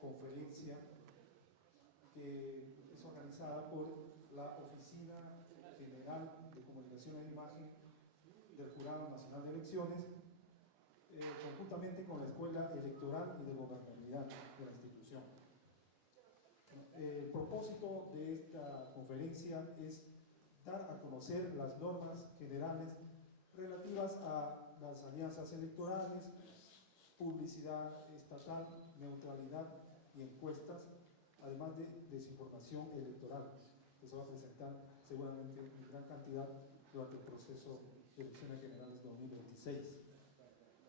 conferencia que es organizada por la Oficina General de Comunicaciones de Imagen del Jurado Nacional de Elecciones, conjuntamente con la Escuela Electoral y de Gobernabilidad de la institución. El propósito de esta conferencia es dar a conocer las normas generales relativas a las alianzas electorales, publicidad estatal, neutralidad y encuestas, además de desinformación electoral, que se va a presentar seguramente en gran cantidad durante el proceso de elecciones generales 2026.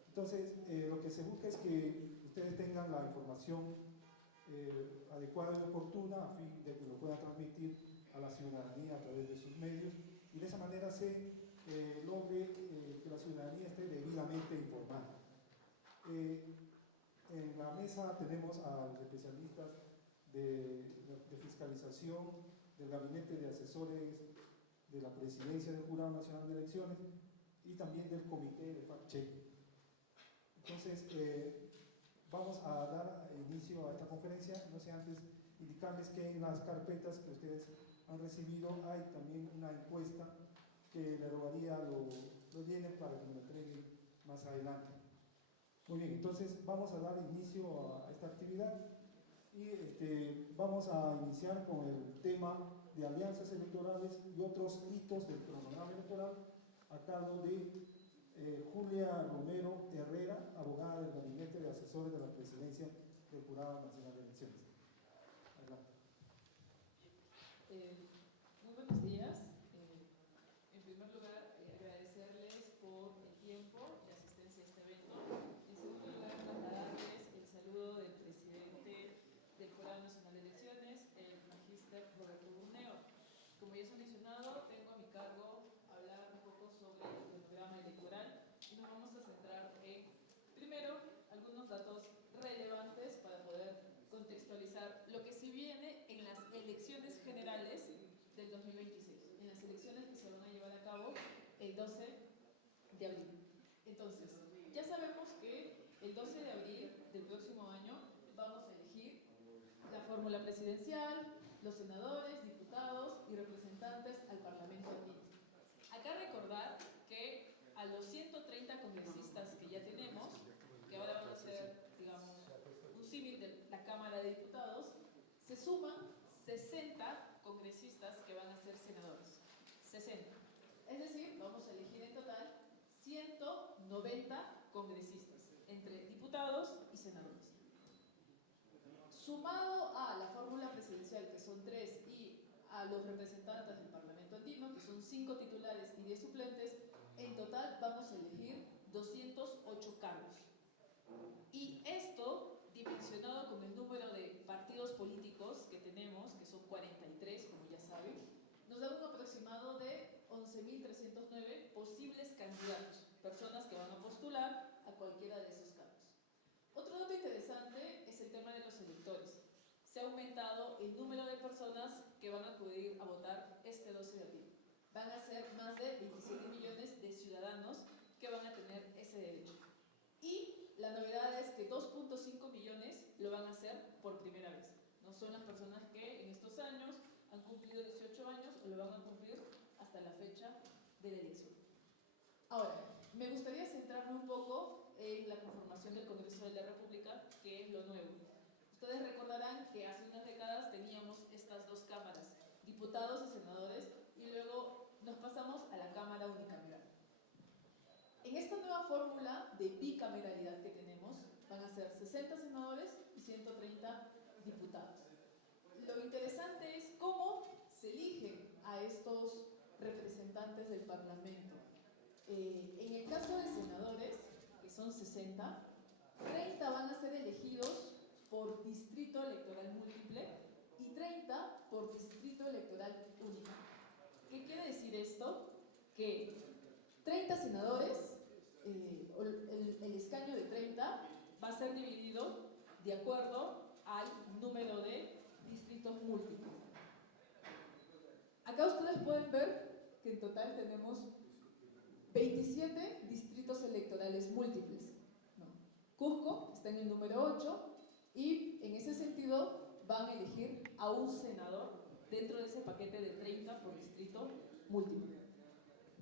Entonces, lo que se busca es que ustedes tengan la información adecuada y oportuna a fin de que lo puedan transmitir a la ciudadanía a través de sus medios y de esa manera se logre que la ciudadanía esté debidamente informada. En la mesa tenemos a los especialistas de fiscalización del Gabinete de Asesores de la Presidencia del Jurado Nacional de Elecciones y también del Comité de Fact-Checking. Entonces, vamos a dar inicio a esta conferencia, no sé antes indicarles que en las carpetas que ustedes han recibido hay también una encuesta que le rogaría lo llenen para que me lo entreguen más adelante. Muy bien, entonces vamos a dar inicio a esta actividad y vamos a iniciar con el tema de alianzas electorales y otros hitos del cronograma electoral a cargo de Julia Romero Herrera, abogada del Gabinete de Asesores de la Presidencia del Jurado Nacional de Elecciones. Adelante. Muy buenos días. En primer lugar, agradecerles por el tiempo y asistencia a este evento. En segundo lugar, trasladarles el saludo del presidente del Jurado Nacional de Elecciones, el magíster Roberto Burneo. Como ya se ha mencionado, tengo a mi cargo hablar un poco sobre el cronograma electoral y nos vamos a centrar en, primero, algunos datos relevantes para poder contextualizar lo que se viene en las elecciones generales del 2026, en las elecciones que se van a llevar a cabo el 12 de abril. Entonces, ya sabemos que el 12 de abril del próximo año vamos a elegir la fórmula presidencial, los senadores, diputados y representantes al Parlamento andino. Acá recordar que a los 130 congresistas que ya tenemos, que ahora van a ser, digamos, un símil de la Cámara de Diputados, se suman 60 congresistas que van a ser senadores. 60. Es decir, vamos a elegir en total 190 congresistas, entre diputados y senadores. Sumado a la fórmula presidencial, que son 3, y a los representantes del Parlamento andino, que son 5 titulares y 10 suplentes, en total vamos a elegir 208 cargos. Y esto, dimensionado con el número de partidos políticos que tenemos, que son 43, como ya saben, nos da un aproximado de 11.309 posibles candidatos, personas que van a postular a cualquiera de esos cargos. Otro dato interesante es el tema de los electores. Se ha aumentado el número de personas que van a acudir a votar este 12 de abril. Van a ser más de 27 millones de ciudadanos que van a tener ese derecho. Y la novedad es que 2.5 millones lo van a hacer por primera vez. No son las personas que en estos años han cumplido 18 años o lo van a cumplir hasta la fecha de la elección. Ahora, me gustaría centrarme un poco en la conformación del Congreso de la República, que es lo nuevo. Ustedes recordarán que hace unas décadas teníamos estas dos cámaras, diputados y senadores, y luego nos pasamos a la Cámara unicameral. En esta nueva fórmula de bicameralidad que tenemos, van a ser 60 senadores y 130 diputados. Lo interesante es cómo se eligen a estos representantes del Parlamento. En el caso de senadores, que son 60, 30 van a ser elegidos por distrito electoral múltiple y 30 por distrito electoral único. ¿Qué quiere decir esto? Que 30 senadores, el escaño de 30 va a ser dividido de acuerdo al número de distritos múltiples. Acá ustedes pueden ver que en total tenemos 27 distritos electorales múltiples, ¿no? Cusco está en el número 8, Y en ese sentido van a elegir a un senador dentro de ese paquete de 30 por distrito múltiple.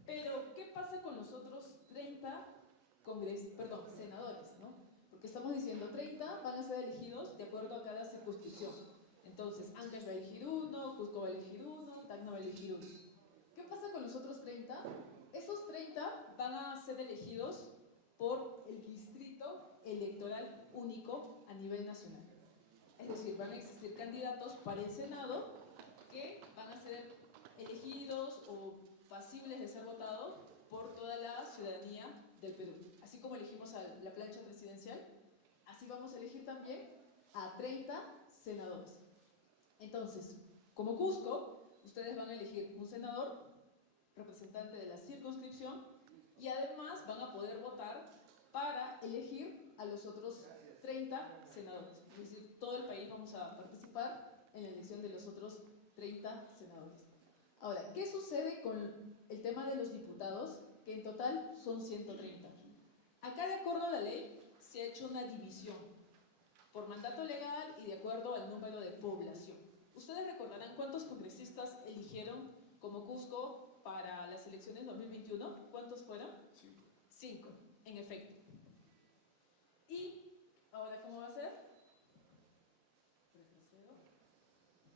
Pero, ¿qué pasa con los otros 30 senadores, ¿no? Porque estamos diciendo 30 van a ser elegidos de acuerdo a cada circunscripción. Entonces, Ancash va a elegir uno, Cusco va a elegir uno, Tacna va a elegir uno. ¿Qué pasa con los otros 30? Esos 30 van a ser elegidos por el distrito electoral único a nivel nacional. Es decir, van a existir candidatos para el Senado que van a ser elegidos o pasibles de ser votados por toda la ciudadanía del Perú. Así como elegimos a la plancha presidencial, así vamos a elegir también a 30 senadores. Entonces, como Cusco, ustedes van a elegir un senador, representante de la circunscripción, y además van a poder votar para elegir a los otros 30 senadores. Es decir, todo el país vamos a participar en la elección de los otros 30 senadores. Ahora, ¿qué sucede con el tema de los diputados? Que en total son 130. Acá, de acuerdo a la ley, se ha hecho una división por mandato legal y de acuerdo al número de población. Ustedes recordarán cuántos congresistas eligieron como Cusco para las elecciones 2021. ¿Cuántos fueron? 5, en efecto. ¿Y ahora cómo va a ser?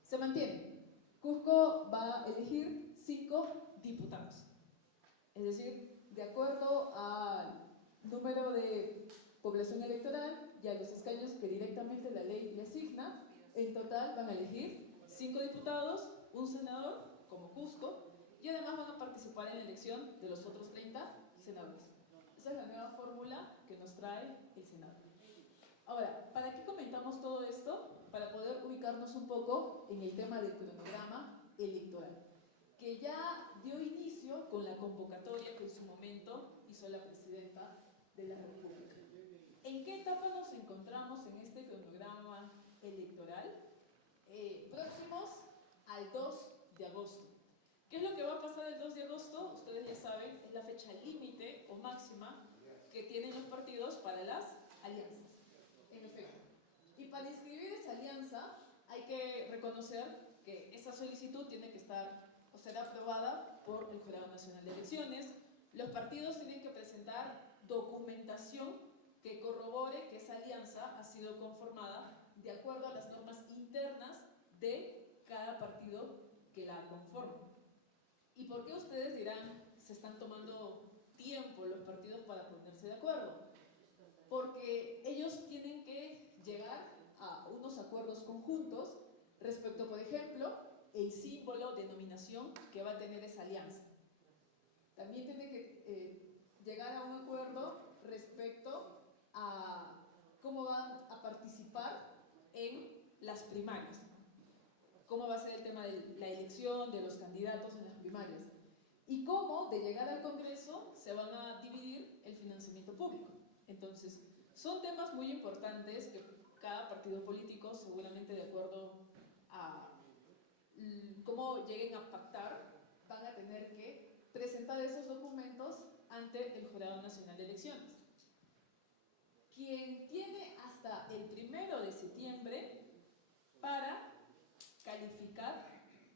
Se mantiene. Cusco va a elegir 5 diputados. Es decir, de acuerdo al número de población electoral y a los escaños que directamente la ley le asigna, en total van a elegir 5 diputados, un senador, como Cusco, y además van a participar en la elección de los otros 30 senadores. Esa es la nueva fórmula que nos trae el Senado. Ahora, ¿para qué comentamos todo esto? Para poder ubicarnos un poco en el tema del cronograma electoral, que ya dio inicio con la convocatoria que en su momento hizo la Presidenta de la República. ¿En qué etapa nos encontramos en este cronograma electoral? Próximos al 2 de agosto. ¿Qué es lo que va a pasar el 2 de agosto? Ustedes ya saben, es la fecha límite o máxima que tienen los partidos para las alianzas. En efecto. Y para inscribir esa alianza hay que reconocer que esa solicitud tiene que estar o ser aprobada por el Jurado Nacional de Elecciones. Los partidos tienen que presentar documentación que corrobore que esa alianza ha sido conformada de acuerdo a las normas internas de cada partido que la conforma. ¿Y por qué ustedes dirán se están tomando tiempo los partidos para ponerse de acuerdo? Porque ellos tienen que llegar a unos acuerdos conjuntos respecto, por ejemplo, el símbolo, denominación que va a tener esa alianza. También tienen que llegar a un acuerdo respecto a cómo van a participar en las primarias. Cómo va a ser el tema de la elección de los candidatos en las primarias. Y cómo, de llegar al Congreso, se van a dividir el financiamiento público. Entonces, son temas muy importantes que cada partido político, seguramente de acuerdo a cómo lleguen a pactar, van a tener que presentar esos documentos ante el Jurado Nacional de Elecciones. Quien tiene hasta el 1 de septiembre para calificar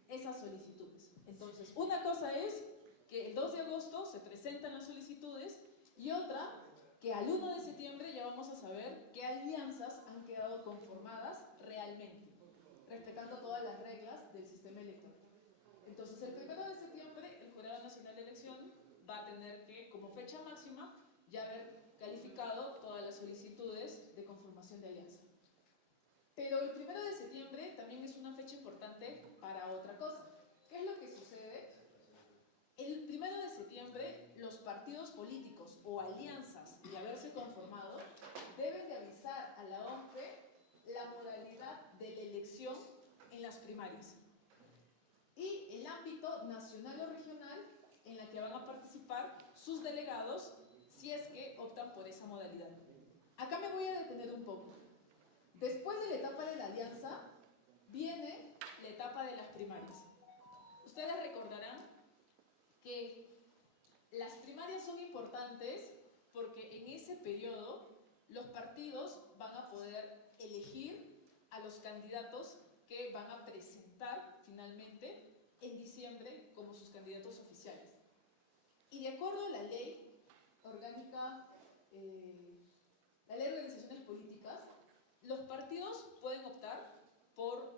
esas solicitudes. Entonces, una cosa es que el 2 de agosto se presentan las solicitudes y otra que al 1 de septiembre ya vamos a saber qué alianzas han quedado conformadas realmente, respetando todas las reglas del sistema electoral. Entonces, el 1 de septiembre, el Jurado Nacional de Elección va a tener que, como fecha máxima, ya haber calificado todas las solicitudes de conformación de alianza. Pero el 1 de septiembre también es una fecha importante para otra cosa. ¿Qué es lo que sucede? El 1 de septiembre, los partidos políticos o alianzas de haberse conformado deben de avisar a la OMPE la modalidad de la elección en las primarias y el ámbito nacional o regional en la que van a participar sus delegados si es que optan por esa modalidad. Acá me voy a detener un poco. Después de la etapa de la alianza, viene la etapa de las primarias. Ustedes recordarán que las primarias son importantes porque en ese periodo los partidos van a poder elegir a los candidatos que van a presentar finalmente en diciembre como sus candidatos oficiales. Y de acuerdo a la ley orgánica, la ley de organizaciones políticas, los partidos pueden optar por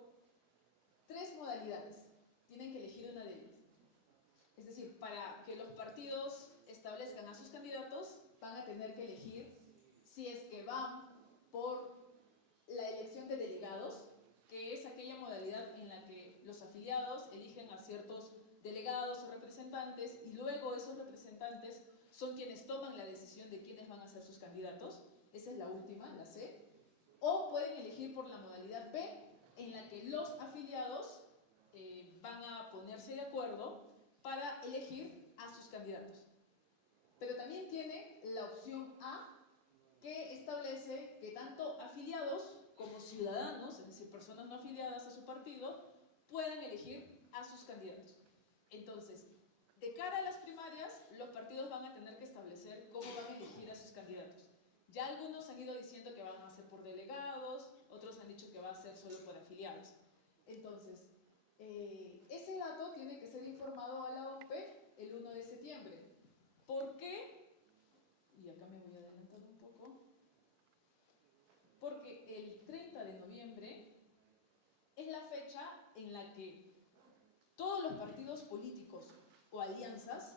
3 modalidades. Tienen que elegir una de ellas. Es decir, para que los partidos establezcan a sus candidatos, van a tener que elegir si es que van por la elección de delegados, que es aquella modalidad en la que los afiliados eligen a ciertos delegados o representantes y luego esos representantes son quienes toman la decisión de quiénes van a ser sus candidatos. Esa es la última, la C. O pueden elegir por la modalidad B, en la que los afiliados van a ponerse de acuerdo para elegir a sus candidatos. Pero también tiene la opción A, que establece que tanto afiliados como ciudadanos, es decir, personas no afiliadas a su partido, puedan elegir a sus candidatos. Entonces, de cara a las primarias, los partidos van a tener que establecer cómo van a elegir a sus candidatos. Ya algunos han ido diciendo que van a ser por delegados, otros han dicho que va a ser solo por afiliados. Entonces, ese dato tiene que ser informado a la OMPE el 1 de septiembre. ¿Por qué? Y acá me voy a adelantar un poco. Porque el 30 de noviembre es la fecha en la que todos los partidos políticos o alianzas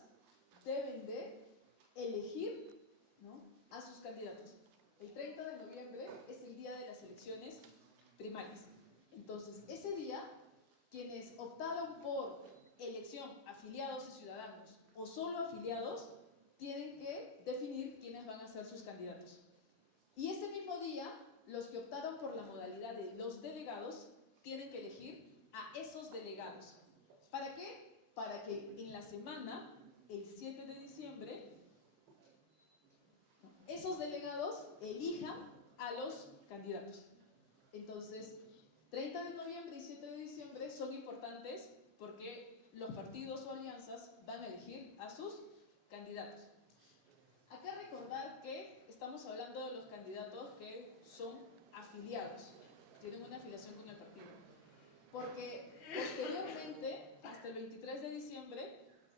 deben de elegir, ¿no?, a sus candidatos. El 30 de noviembre es el día de las elecciones primarias. Entonces, ese día, quienes optaron por elección afiliados y ciudadanos o solo afiliados, tienen que definir quiénes van a ser sus candidatos. Y ese mismo día, los que optaron por la modalidad de los delegados tienen que elegir a esos delegados. ¿Para qué? Para que en la semana, el 7 de diciembre, esos delegados elijan a los candidatos. Entonces, 30 de noviembre y 7 de diciembre son importantes porque los partidos o alianzas van a elegir a sus candidatos. Acá recordar que estamos hablando de los candidatos que son afiliados, tienen una afiliación con el partido. Porque posteriormente, hasta el 23 de diciembre,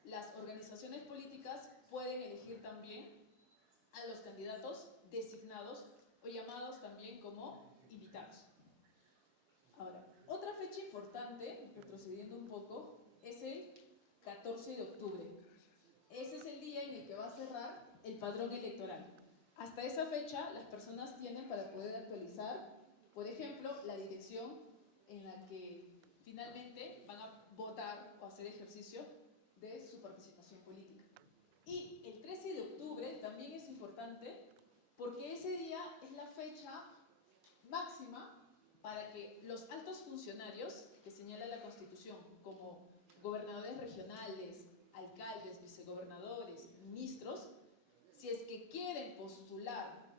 las organizaciones políticas pueden elegir también a los candidatos designados o llamados también como invitados. Ahora, otra fecha importante, retrocediendo un poco, es el 14 de octubre. Ese es el día en el que va a cerrar el padrón electoral. Hasta esa fecha, las personas tienen para poder actualizar, por ejemplo, la dirección en la que finalmente van a votar o hacer ejercicio de su participación política. Y el 13 de octubre también es importante porque ese día es la fecha máxima para que los altos funcionarios que señala la Constitución, como gobernadores regionales, alcaldes, vicegobernadores, ministros, si es que quieren postular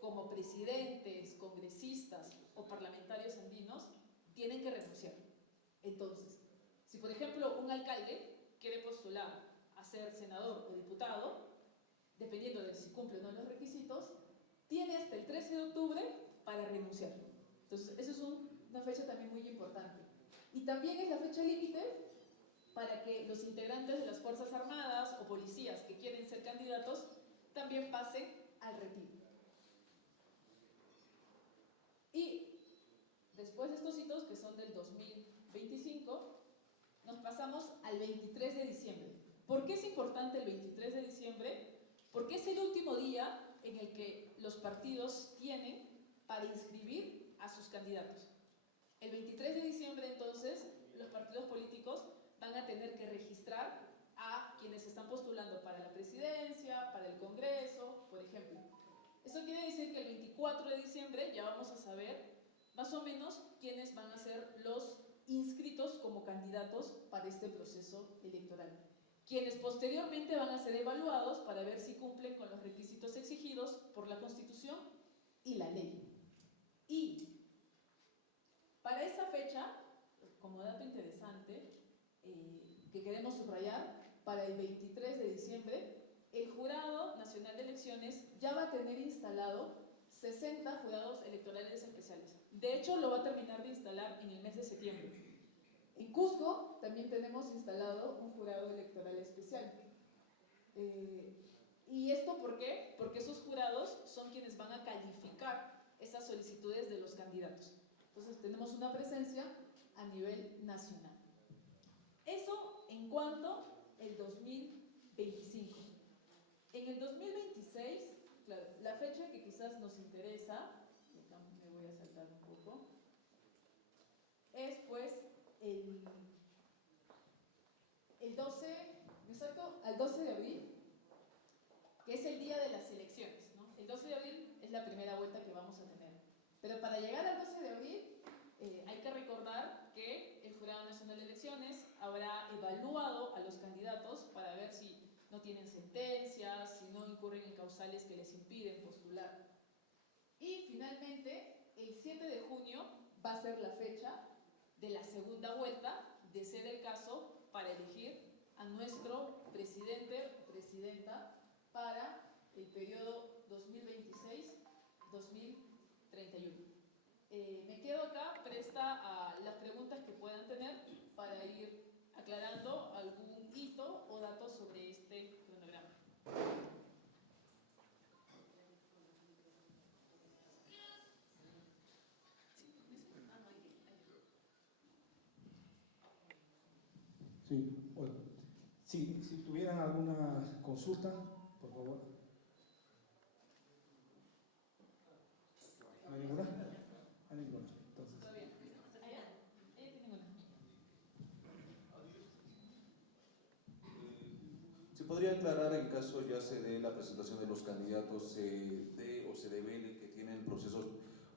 como presidentes, congresistas o parlamentarios andinos, tienen que renunciar. Entonces, si por ejemplo un alcalde quiere postular a ser senador o diputado, dependiendo de si cumple o no los requisitos, tiene hasta el 13 de octubre para renunciar. Entonces, eso es una fecha también muy importante. Y también es la fecha límite para que los integrantes de las Fuerzas Armadas o policías que quieren ser candidatos también pasen al retiro. Y después de estos hitos, que son del 2025, nos pasamos al 23 de diciembre. ¿Por qué es importante el 23 de diciembre? Porque es el último día en el que los partidos tienen para inscribir a sus candidatos. El 23 de diciembre, entonces, los partidos políticos van a tener que registrar a quienes están postulando para la presidencia, para el Congreso, por ejemplo. Eso quiere decir que el 24 de diciembre ya vamos a saber más o menos quiénes van a ser los inscritos como candidatos para este proceso electoral, quienes posteriormente van a ser evaluados para ver si cumplen con los requisitos exigidos por la Constitución y la ley. Y para esa fecha, como dato interesante que queremos subrayar, para el 23 de diciembre, el Jurado Nacional de Elecciones ya va a tener instalado 60 jurados electorales especiales. De hecho, lo va a terminar de instalar en el mes de septiembre. En Cusco también tenemos instalado un jurado electoral especial. ¿Y esto por qué? Porque esos jurados son quienes van a calificar esas solicitudes de los candidatos. Entonces tenemos una presencia a nivel nacional. Eso en cuanto al 2025. En el 2026, claro, la fecha que quizás nos interesa, me voy a saltar un poco, es pues el 12, exacto, al 12 de abril, que es el día de las elecciones, ¿no? El 12 de abril es la primera vuelta que vamos a tener. Pero para llegar al 12 de abril hay que recordar que el Jurado Nacional de Elecciones habrá evaluado a los candidatos para ver si no tienen sentencias, si no incurren en causales que les impiden postular. Y finalmente, el 7 de junio va a ser la fecha de la segunda vuelta, de ser el caso, para elegir a nuestro presidente o presidenta para el periodo 2026-2031. Me quedo acá presta a las preguntas que puedan tener para ir aclarando algún hito o datos sobre este cronograma. Sí, bueno. Si tuvieran alguna consulta, por favor. ¿No hay ninguna? ¿No hay ninguna? Entonces. ¿Todo bien? Allá tienen una. ¿Se podría aclarar en caso ya se dé la presentación de los candidatos, se dé o se devele que tienen procesos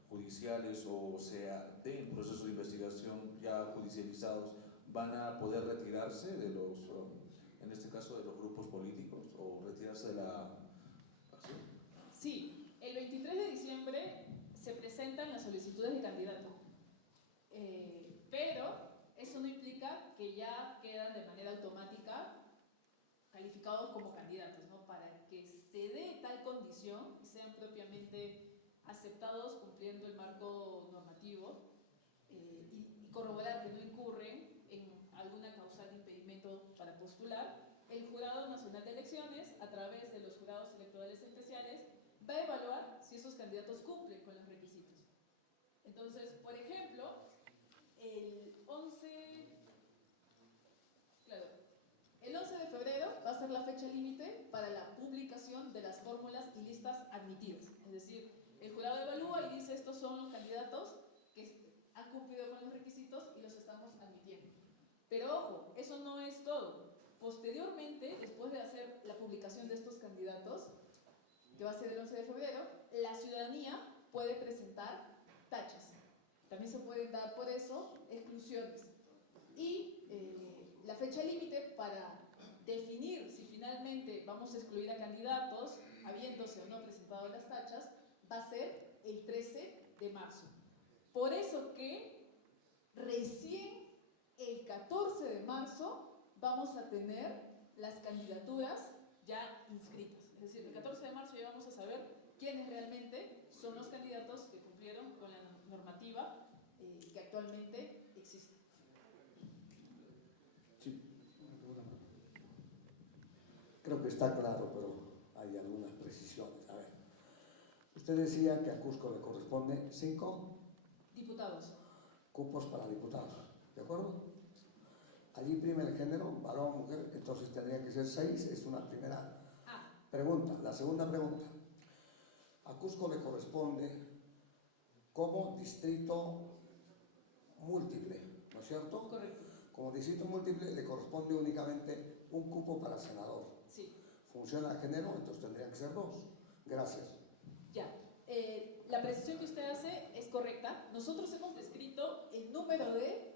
judiciales o sea, den procesos de investigación ya judicializados, van a poder retirarse de los, en este caso de los grupos políticos o retirarse de la... ¿sí? Sí, el 23 de diciembre se presentan las solicitudes de candidato, pero eso no implica que ya quedan de manera automática calificados como candidatos, ¿no? Para que se dé tal condición y sean propiamente aceptados cumpliendo el marco normativo y corroborar que no incurren en alguna causal de impedimento para postular, el Jurado Nacional de Elecciones, a través de los jurados electorales especiales, va a evaluar si esos candidatos cumplen con los requisitos. Entonces, por ejemplo, el 11 de febrero va a ser la fecha límite para la publicación de las fórmulas y listas admitidas. Es decir, el jurado evalúa y dice estos son los candidatos que han cumplido con los requisitos y los estamos admitiendo. Pero ojo, eso no es todo. Posteriormente, después de hacer la publicación de estos candidatos, que va a ser el 11 de febrero, la ciudadanía puede presentar tachas. También se pueden dar por eso exclusiones. Y la fecha límite para definir si finalmente vamos a excluir a candidatos, habiéndose o no presentado las tachas, va a ser el 13 de marzo. Por eso que recién el 14 de marzo vamos a tener las candidaturas ya inscritas. Es decir, el 14 de marzo ya vamos a saber quiénes realmente son los candidatos que cumplieron con la normativa que actualmente existe. Sí. Creo que está claro, pero hay algunas precisiones. A ver, usted decía que a Cusco le corresponde 5 diputados. Cupos para diputados, ¿de acuerdo? Allí prima el género, varón o mujer, entonces tendría que ser 6, es una primera pregunta. La segunda pregunta, a Cusco le corresponde como distrito múltiple, ¿no es cierto? Correcto. Como distrito múltiple le corresponde únicamente un cupo para senador. Sí. Funciona a género, entonces tendrían que ser 2. Gracias. Ya. La precisión que usted hace es correcta. Nosotros hemos descrito el número de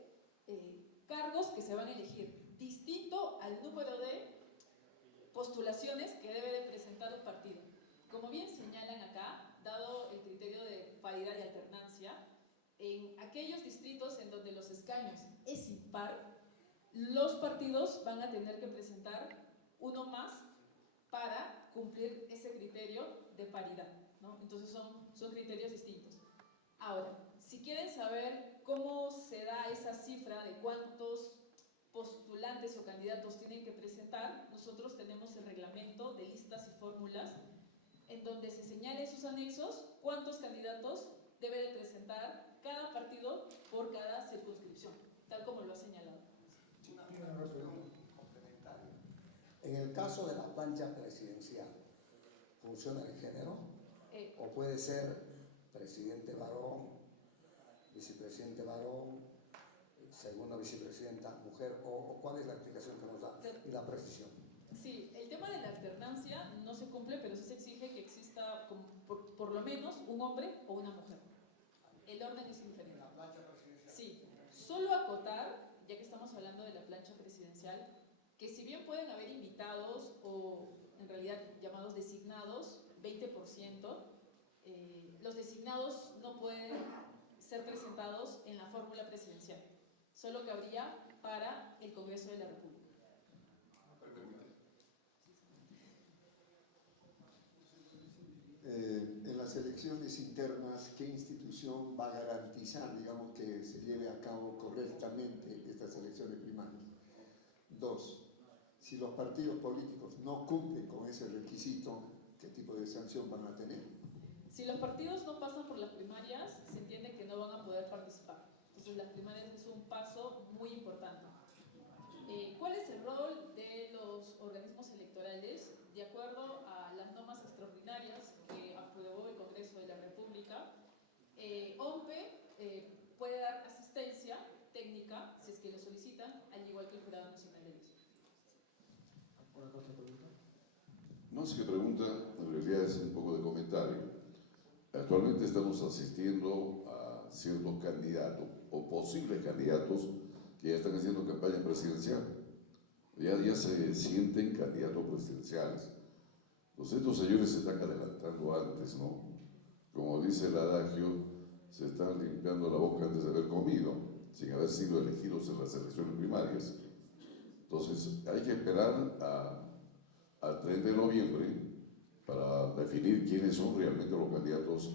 cargos que se van a elegir, distinto al número de postulaciones que debe de presentar un partido. Como bien señalan acá, dado el criterio de paridad y alternancia, en aquellos distritos en donde los escaños es impar, los partidos van a tener que presentar uno más para cumplir ese criterio de paridad. ¿no? Entonces son criterios distintos. Ahora, si quieren saber cómo se da esa cifra de cuántos postulantes o candidatos tienen que presentar, nosotros tenemos el reglamento de listas y fórmulas en donde se señala en sus anexos cuántos candidatos debe de presentar cada partido por cada circunscripción, tal como lo ha señalado. Una pregunta complementaria. En el caso de la plancha presidencial, ¿funciona el género? ¿O puede ser presidente varón, vicepresidente varón, segunda vicepresidenta mujer? ¿O cuál es la explicación que nos da y la precisión? Sí, el tema de la alternancia no se cumple, pero sí se exige que exista por lo menos un hombre o una mujer. El orden es inferior. ¿La plancha presidencial? Sí, solo acotar, ya que estamos hablando de la plancha presidencial, que si bien pueden haber invitados o en realidad llamados designados, 20%, los designados no pueden ser presentados en la fórmula presidencial. Solo cabría para el Congreso de la República. En las elecciones internas, ¿qué institución va a garantizar, digamos, que se lleve a cabo correctamente estas elecciones primarias? 2. Si los partidos políticos no cumplen con ese requisito, ¿qué tipo de sanción van a tener? Si los partidos no pasan por las primarias, se entiende que no van a poder participar. Entonces las primarias es un paso muy importante. ¿Cuál es el rol de los organismos electorales? De acuerdo a las normas extraordinarias que aprobó el Congreso de la República, OMPE puede dar asistencia técnica, si es que lo solicitan, al igual que el Jurado Nacional de Elecciones. ¿Una otra pregunta? No sé qué pregunta, en realidad es un poco de comentario. Actualmente estamos asistiendo a ciertos candidatos o posibles candidatos que ya están haciendo campaña presidencial. Ya se sienten candidatos presidenciales. Estos señores se están adelantando antes, ¿no? Como dice el adagio, se están limpiando la boca antes de haber comido, sin haber sido elegidos en las elecciones primarias. Entonces, hay que esperar al 30 de noviembre para definir quiénes son realmente los candidatos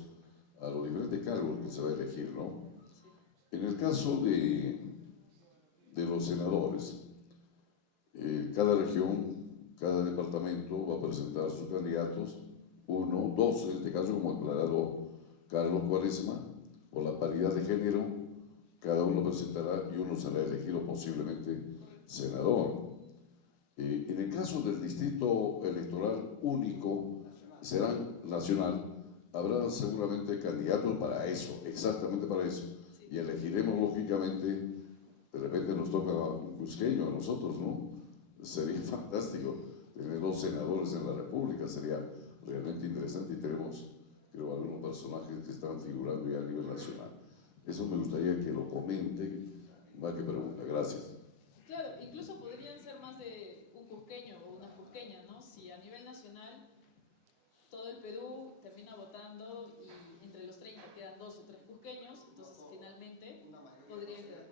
a los diferentes cargos que se va a elegir, ¿no? En el caso de los senadores, cada región, cada departamento va a presentar sus candidatos, 1, 2, en este caso, como ha aclarado Carlos Cuaresma, por la paridad de género, cada uno presentará y uno será elegido posiblemente senador. En el caso del distrito electoral único, será nacional, habrá seguramente candidatos para eso, exactamente para eso, y elegiremos lógicamente, de repente nos toca un cusqueño a nosotros, ¿no? Sería fantástico tener 2 senadores en la República, sería realmente interesante, y tenemos, creo, algunos personajes que están figurando ya a nivel nacional. Eso me gustaría que lo comente, va que pregunta. Gracias. Claro, incluso podrían ser más de un cusqueño o una cusqueña, ¿no? Si a nivel nacional todo el Perú termina votando y entre los 30 quedan 2 o 3 cusqueños, entonces finalmente podría quedar.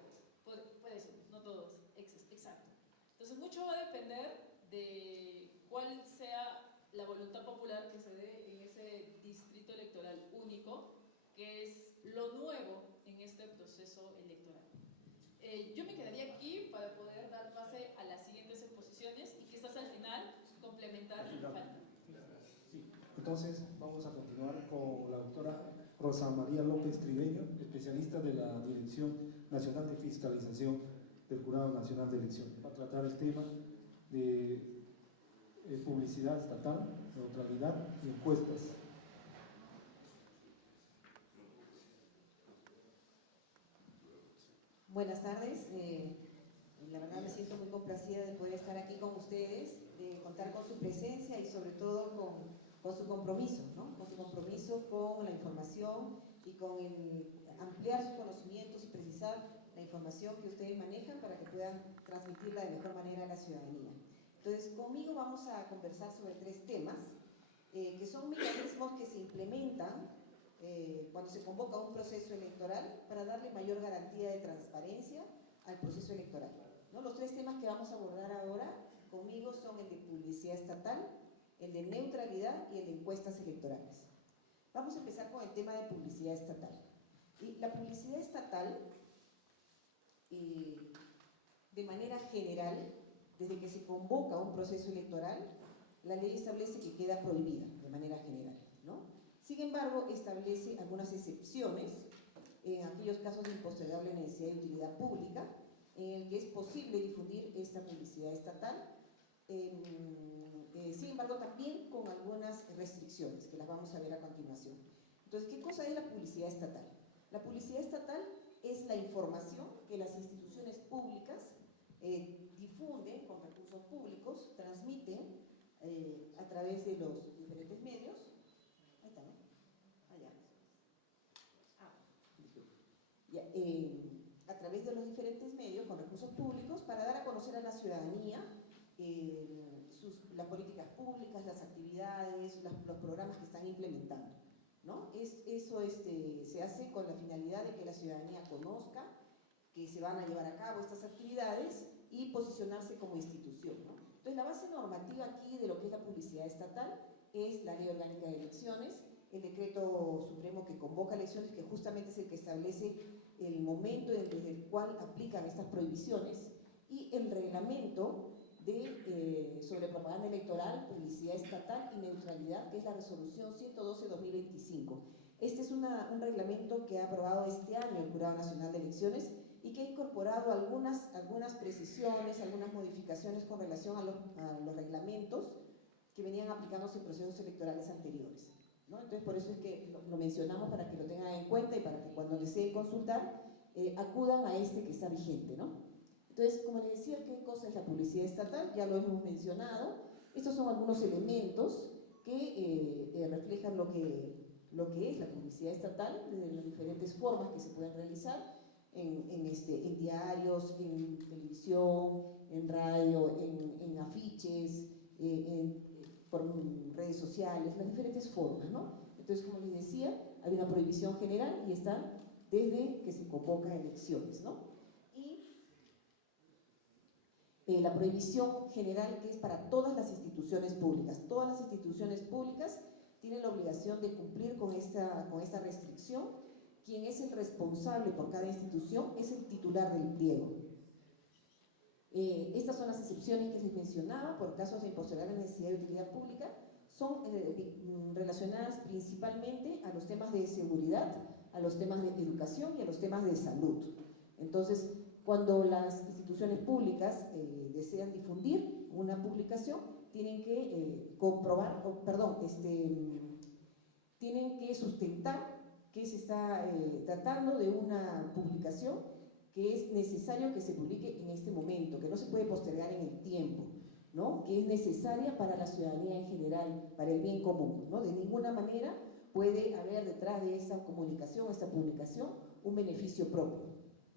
Puede ser, no todos, exacto. Entonces mucho va a depender de cuál sea la voluntad popular que se dé en ese distrito electoral único, que es lo nuevo en este proceso electoral. Yo me quedaría aquí para poder dar pase a las siguientes exposiciones y quizás al final complementar lo que falta. Sí. Entonces vamos a continuar con la doctora Rosa María López Tribeño, especialista de la Dirección Nacional de Fiscalización del Jurado Nacional de Elecciones, para tratar el tema de publicidad estatal, neutralidad y encuestas. Buenas tardes, la verdad me siento muy complacida de poder estar aquí con ustedes, de contar con su presencia y sobre todo con su compromiso, ¿no? Con su compromiso con la información y con el ampliar sus conocimientos y precisar la información que ustedes manejan para que puedan transmitirla de mejor manera a la ciudadanía. Entonces, conmigo vamos a conversar sobre 3 temas, que son mecanismos que se implementan cuando se convoca un proceso electoral para darle mayor garantía de transparencia al proceso electoral, ¿no? Los 3 temas que vamos a abordar ahora conmigo son el de publicidad estatal, el de neutralidad y el de encuestas electorales. Vamos a empezar con el tema de publicidad estatal. Y la publicidad estatal, de manera general, desde que se convoca un proceso electoral, la ley establece que queda prohibida de manera general, ¿no? Sin embargo, establece algunas excepciones en aquellos casos de impostergable necesidad y utilidad pública, en el que es posible difundir esta publicidad estatal, sin embargo también con algunas restricciones que las vamos a ver a continuación. Entonces, ¿qué cosa es la publicidad estatal? La publicidad estatal es la información que las instituciones públicas difunden con recursos públicos, transmiten a través de los diferentes medios. Ahí está, ¿no? Allá. Ya, a través de los diferentes medios con recursos públicos para dar a conocer a la ciudadanía las políticas públicas, las actividades, los programas que están implementando, ¿no? Eso se hace con la finalidad de que la ciudadanía conozca que se van a llevar a cabo estas actividades y posicionarse como institución, ¿no? Entonces, la base normativa aquí de lo que es la publicidad estatal es la Ley Orgánica de Elecciones, el Decreto Supremo que convoca elecciones, que justamente es el que establece el momento desde el cual aplican estas prohibiciones, y el reglamento sobre propaganda electoral, publicidad estatal y neutralidad, que es la resolución 112/2025. Este es un reglamento que ha aprobado este año el Jurado Nacional de Elecciones y que ha incorporado algunas precisiones, algunas modificaciones con relación a los reglamentos que venían aplicándose en procesos electorales anteriores, ¿no? Entonces, por eso es que lo mencionamos, para que lo tengan en cuenta y para que cuando deseen consultar acudan a este que está vigente, ¿no? Entonces, como les decía, ¿qué cosa es la publicidad estatal? Ya lo hemos mencionado. Estos son algunos elementos que reflejan lo que es la publicidad estatal, de las diferentes formas que se pueden realizar en diarios, en televisión, en radio, en afiches, por redes sociales, las diferentes formas, ¿no? Entonces, como les decía, hay una prohibición general y está desde que se convoca elecciones, ¿no? La prohibición general, que es para todas las instituciones públicas. Todas las instituciones públicas tienen la obligación de cumplir con esta restricción. Quien es el responsable por cada institución es el titular del pliego. Estas son las excepciones que les mencionaba por casos de impostergable necesidad de utilidad pública. Son relacionadas principalmente a los temas de seguridad, a los temas de educación y a los temas de salud. Entonces, cuando las instituciones públicas desean difundir una publicación, tienen que tienen que sustentar que se está tratando de una publicación que es necesario que se publique en este momento, que no se puede postergar en el tiempo, ¿no? Que es necesaria para la ciudadanía en general, para el bien común, ¿no? De ninguna manera puede haber detrás de esa comunicación, esta publicación, un beneficio propio,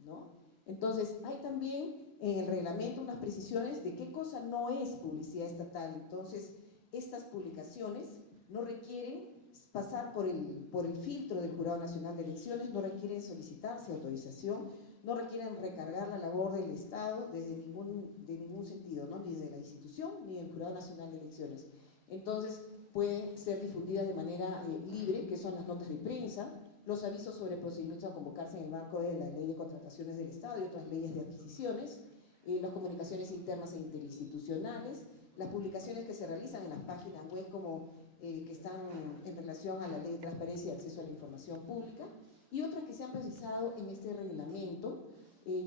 ¿no? Entonces, hay también en el reglamento unas precisiones de qué cosa no es publicidad estatal. Entonces, estas publicaciones no requieren pasar por el filtro del Jurado Nacional de Elecciones, no requieren solicitarse autorización, no requieren recargar la labor del Estado de ningún sentido, ¿no? Ni de la institución ni del Jurado Nacional de Elecciones. Entonces, pueden ser difundidas de manera libre, que son las notas de prensa, los avisos sobre procedimientos a convocarse en el marco de la Ley de Contrataciones del Estado y otras leyes de adquisiciones, las comunicaciones internas e interinstitucionales, las publicaciones que se realizan en las páginas web que están en relación a la Ley de Transparencia y Acceso a la Información Pública, y otras que se han precisado en este reglamento,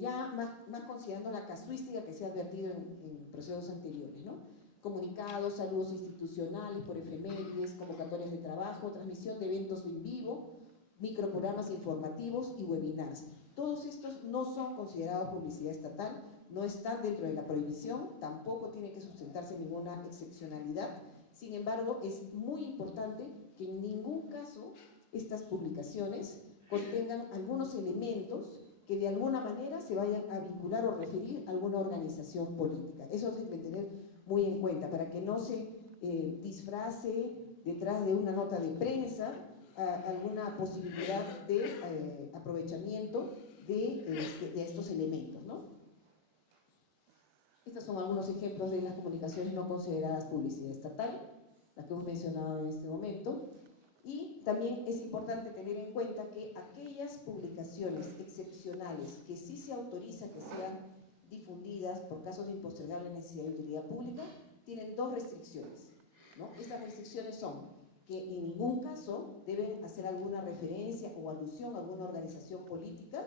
ya más considerando la casuística que se ha advertido en procesos anteriores, ¿no? Comunicados, saludos institucionales por efemérides, convocatorias de trabajo, transmisión de eventos en vivo, microprogramas informativos y webinars. Todos estos no son considerados publicidad estatal, no están dentro de la prohibición, tampoco tiene que sustentarse ninguna excepcionalidad. Sin embargo, es muy importante que en ningún caso estas publicaciones contengan algunos elementos que de alguna manera se vayan a vincular o referir a alguna organización política. Eso se debe tener muy en cuenta, para que no se disfrace detrás de una nota de prensa alguna posibilidad de aprovechamiento de estos elementos, ¿no? Estos son algunos ejemplos de las comunicaciones no consideradas publicidad estatal, las que hemos mencionado en este momento. Y también es importante tener en cuenta que aquellas publicaciones excepcionales que sí se autoriza que sean difundidas por casos de impostergable necesidad de utilidad pública, tienen dos restricciones, ¿no? Estas restricciones son que en ningún caso deben hacer alguna referencia o alusión a alguna organización política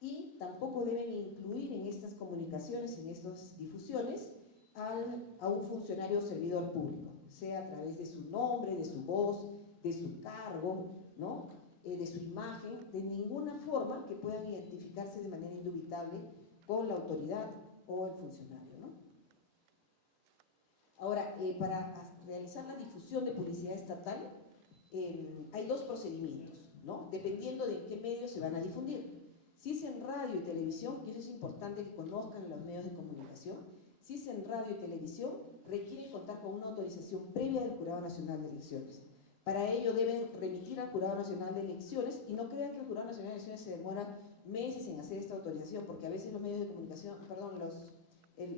y tampoco deben incluir en estas comunicaciones, en estas difusiones, a un funcionario o servidor público, sea a través de su nombre, de su voz, de su cargo, ¿no? De su imagen, de ninguna forma que puedan identificarse de manera indubitable con la autoridad o el funcionario, ¿no? Ahora, para realizar la difusión de publicidad estatal, hay dos procedimientos, ¿no? Dependiendo de en qué medios se van a difundir. Si es en radio y televisión, y eso es importante que conozcan los medios de comunicación, si es en radio y televisión, requieren contar con una autorización previa del Jurado Nacional de Elecciones. Para ello deben remitir al Jurado Nacional de Elecciones, y no crean que el Jurado Nacional de Elecciones se demora meses en hacer esta autorización, porque a veces los medios de comunicación, perdón,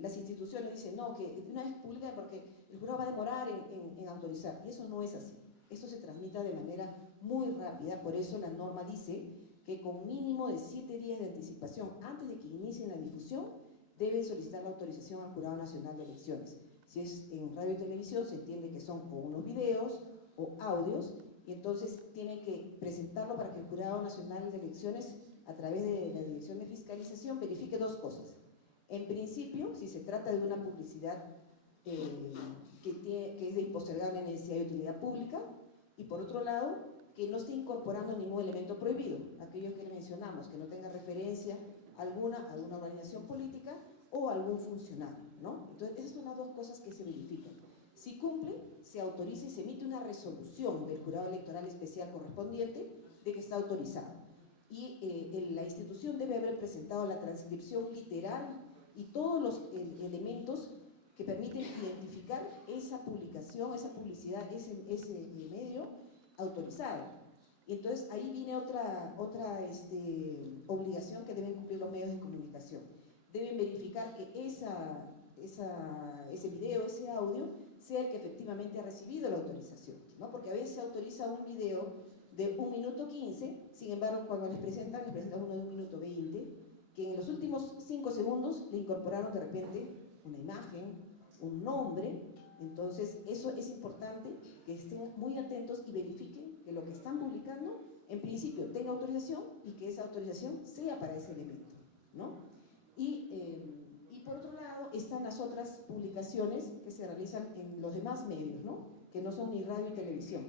las instituciones dicen, no, que una vez publican porque el jurado va a demorar en autorizar, y eso no es así. Esto se tramita de manera muy rápida, por eso la norma dice que con mínimo de 7 días de anticipación antes de que inicien la difusión, deben solicitar la autorización al Jurado Nacional de Elecciones. Si es en radio y televisión, se entiende que son o unos videos o audios, y entonces tienen que presentarlo para que el Jurado Nacional de Elecciones, a través de la Dirección de Fiscalización, verifique dos cosas. En principio, si se trata de una publicidad que es de impostergable necesidad de utilidad pública, y por otro lado, que no esté incorporando ningún elemento prohibido, aquellos que mencionamos, que no tenga referencia alguna a una organización política o a algún funcionario, ¿no? Entonces, esas son las dos cosas que se verifican. Si cumple, se autoriza y se emite una resolución del Jurado Electoral Especial correspondiente de que está autorizado. Y la institución debe haber presentado la transcripción literal y todos los elementos que permiten identificar esa publicación, esa publicidad, ese medio autorizado. Y entonces ahí viene otra obligación que deben cumplir los medios de comunicación. Deben verificar que ese video, ese audio, sea el que efectivamente ha recibido la autorización, ¿no? Porque a veces se autoriza un video de 1 minuto 15, sin embargo, cuando les presentan uno de 1 minuto 20, que en los últimos 5 segundos le incorporaron de repente una imagen, un nombre. Entonces, eso es importante que estén muy atentos y verifiquen que lo que están publicando, en principio, tenga autorización y que esa autorización sea para ese elemento, ¿no? Y por otro lado, están las otras publicaciones que se realizan en los demás medios, ¿no? Que no son ni radio y televisión,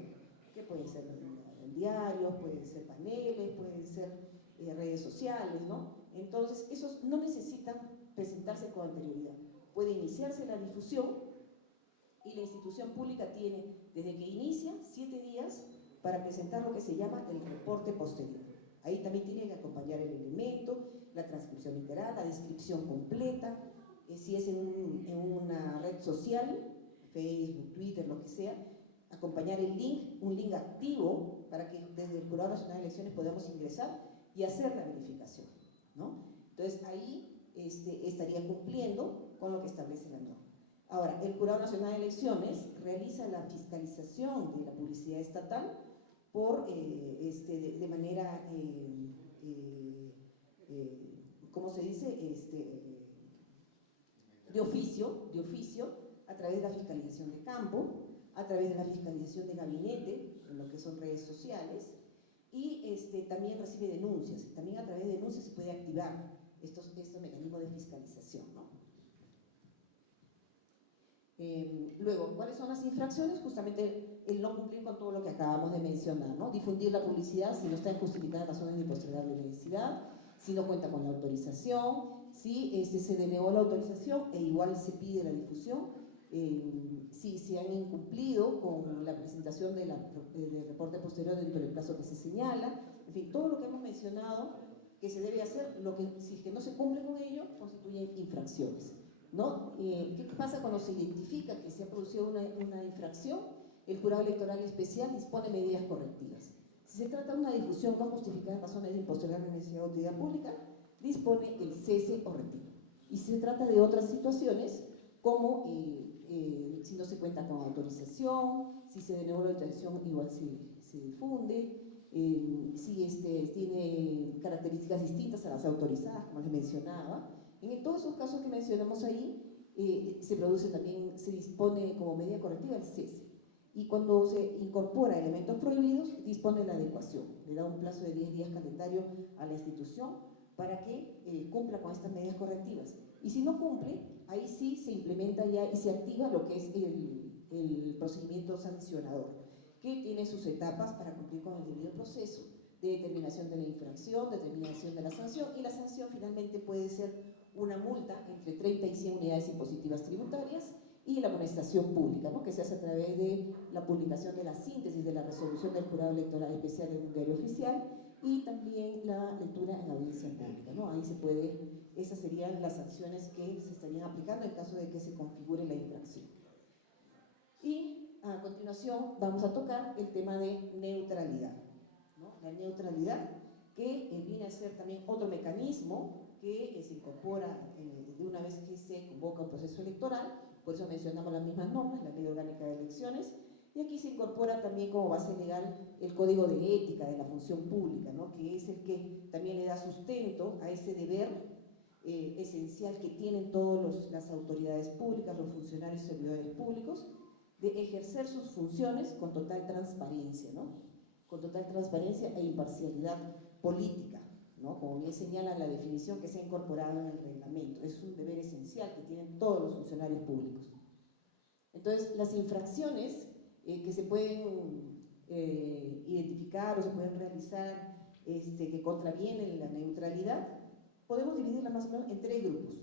que pueden ser en diarios, pueden ser paneles, pueden ser redes sociales, ¿no? Entonces, esos no necesitan presentarse con anterioridad. Puede iniciarse la difusión y la institución pública tiene, desde que inicia, 7 días para presentar lo que se llama el reporte posterior. Ahí también tiene que acompañar el elemento, la transcripción literal, la descripción completa, si es en una red social, Facebook, Twitter, lo que sea, acompañar el link, un link activo para que desde el Jurado Nacional de Elecciones podamos ingresar y hacer la verificación, ¿no? Entonces ahí estaría cumpliendo con lo que establece la norma. Ahora, el Jurado Nacional de Elecciones realiza la fiscalización de la publicidad estatal de manera, ¿cómo se dice? De oficio, a través de la fiscalización de campo, a través de la fiscalización de gabinete, en lo que son redes sociales, y también recibe denuncias. También a través de denuncias se puede activar estos mecanismos de fiscalización, ¿no? Luego, ¿cuáles son las infracciones? Justamente el no cumplir con todo lo que acabamos de mencionar, ¿no? Difundir la publicidad si no está justificada razones de impostergable necesidad, si no cuenta con la autorización, si se denegó la autorización e igual se pide la difusión, si se han incumplido con la presentación del reporte posterior dentro del plazo que se señala, en fin, todo lo que hemos mencionado que se debe hacer, si es que no se cumple con ello, constituye infracciones, ¿no? ¿Qué pasa cuando se identifica que se ha producido una infracción? El Jurado Electoral Especial dispone medidas correctivas. Si se trata de una difusión no justificada en razones de impostergable necesidad de utilidad pública, dispone el cese o retiro. Y si se trata de otras situaciones, como si no se cuenta con autorización, si se denegó la autorización, igual se se difunde, si tiene características distintas a las autorizadas, como les mencionaba. En todos esos casos que mencionamos ahí, se produce también, se dispone como medida correctiva el cese. Y cuando se incorpora elementos prohibidos, dispone la adecuación. Le da un plazo de 10 días calendario a la institución para que cumpla con estas medidas correctivas. Y si no cumple, ahí sí se implementa ya y se activa lo que es el procedimiento sancionador, que tiene sus etapas para cumplir con el debido proceso de determinación de la infracción, determinación de la sanción, y la sanción finalmente puede ser una multa entre 30 y 100 unidades impositivas tributarias y la amonestación pública, ¿no?, que se hace a través de la publicación de la síntesis de la resolución del jurado electoral especial en un diario oficial y también la lectura en audiencia pública, ¿no? Ahí se puede, esas serían las sanciones que se estarían aplicando en caso de que se configure la infracción. Y a continuación vamos a tocar el tema de neutralidad, ¿no? La neutralidad, que viene a ser también otro mecanismo que se incorpora de una vez que se convoca un proceso electoral. Por eso mencionamos las mismas normas, la Ley Orgánica de Elecciones, y aquí se incorpora también como base legal el Código de Ética de la Función Pública, ¿no?, que es el que también le da sustento a ese deber esencial que tienen todas las autoridades públicas, los funcionarios y servidores públicos, de ejercer sus funciones con total transparencia, ¿no?, con total transparencia e imparcialidad política, ¿no?, como bien señala la definición que se ha incorporado en el reglamento. Es un deber esencial que tienen todos los funcionarios públicos. Entonces, las infracciones que se pueden identificar o se pueden realizar que contravienen la neutralidad, podemos dividirlas más o menos en 3 grupos.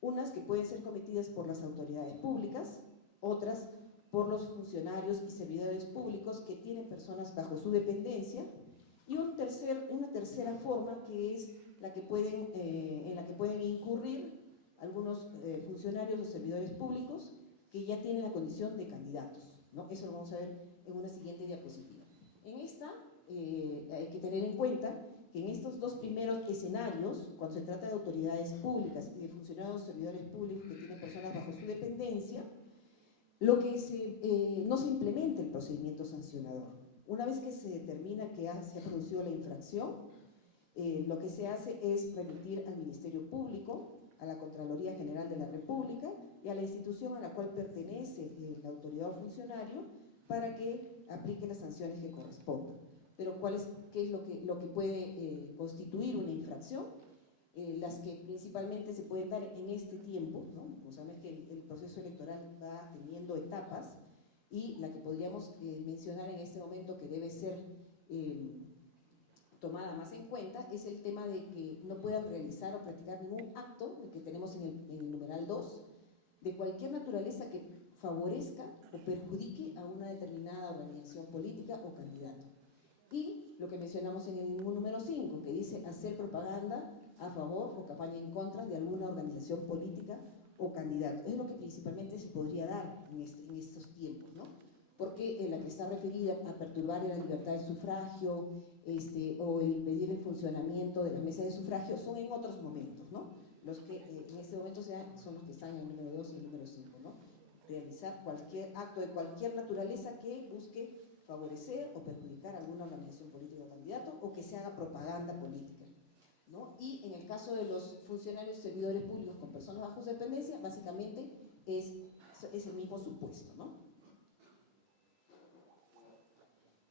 Unas que pueden ser cometidas por las autoridades públicas, otras por los funcionarios y servidores públicos que tienen personas bajo su dependencia, y una tercera forma que es la que en la que pueden incurrir algunos funcionarios o servidores públicos que ya tienen la condición de candidatos, ¿no? Eso lo vamos a ver en una siguiente diapositiva. En esta hay que tener en cuenta que en estos 2 primeros escenarios, cuando se trata de autoridades públicas y de funcionarios o servidores públicos que tienen personas bajo su dependencia, lo que no se implementa el procedimiento sancionador. Una vez que se determina que se ha producido la infracción, lo que se hace es remitir al Ministerio Público, a la Contraloría General de la República y a la institución a la cual pertenece la autoridad o funcionario para que aplique las sanciones que correspondan. Pero ¿qué es lo que puede constituir una infracción? Las que principalmente se pueden dar en este tiempo, ¿no? Como saben que el proceso electoral va teniendo etapas, y la que podríamos mencionar en este momento que debe ser tomada más en cuenta es el tema de que no puedan realizar o practicar ningún acto, el que tenemos en el numeral 2, de cualquier naturaleza que favorezca o perjudique a una determinada organización política o candidato. Y lo que mencionamos en el número 5, que dice hacer propaganda a favor o campaña en contra de alguna organización política o candidato. Es lo que principalmente se podría dar en estos tiempos, ¿no? Porque la que está referida a perturbar la libertad de sufragio o el impedir el funcionamiento de las mesas de sufragio son en otros momentos, ¿no? Los que en este momento son los que están en el número 2 y el número 5, ¿no? Realizar cualquier acto de cualquier naturaleza que busque favorecer o perjudicar a alguna organización política o candidato, o que se haga propaganda política, ¿no? Y en el caso de los funcionarios y servidores públicos con personas bajo su dependencia, básicamente es el mismo supuesto, ¿no?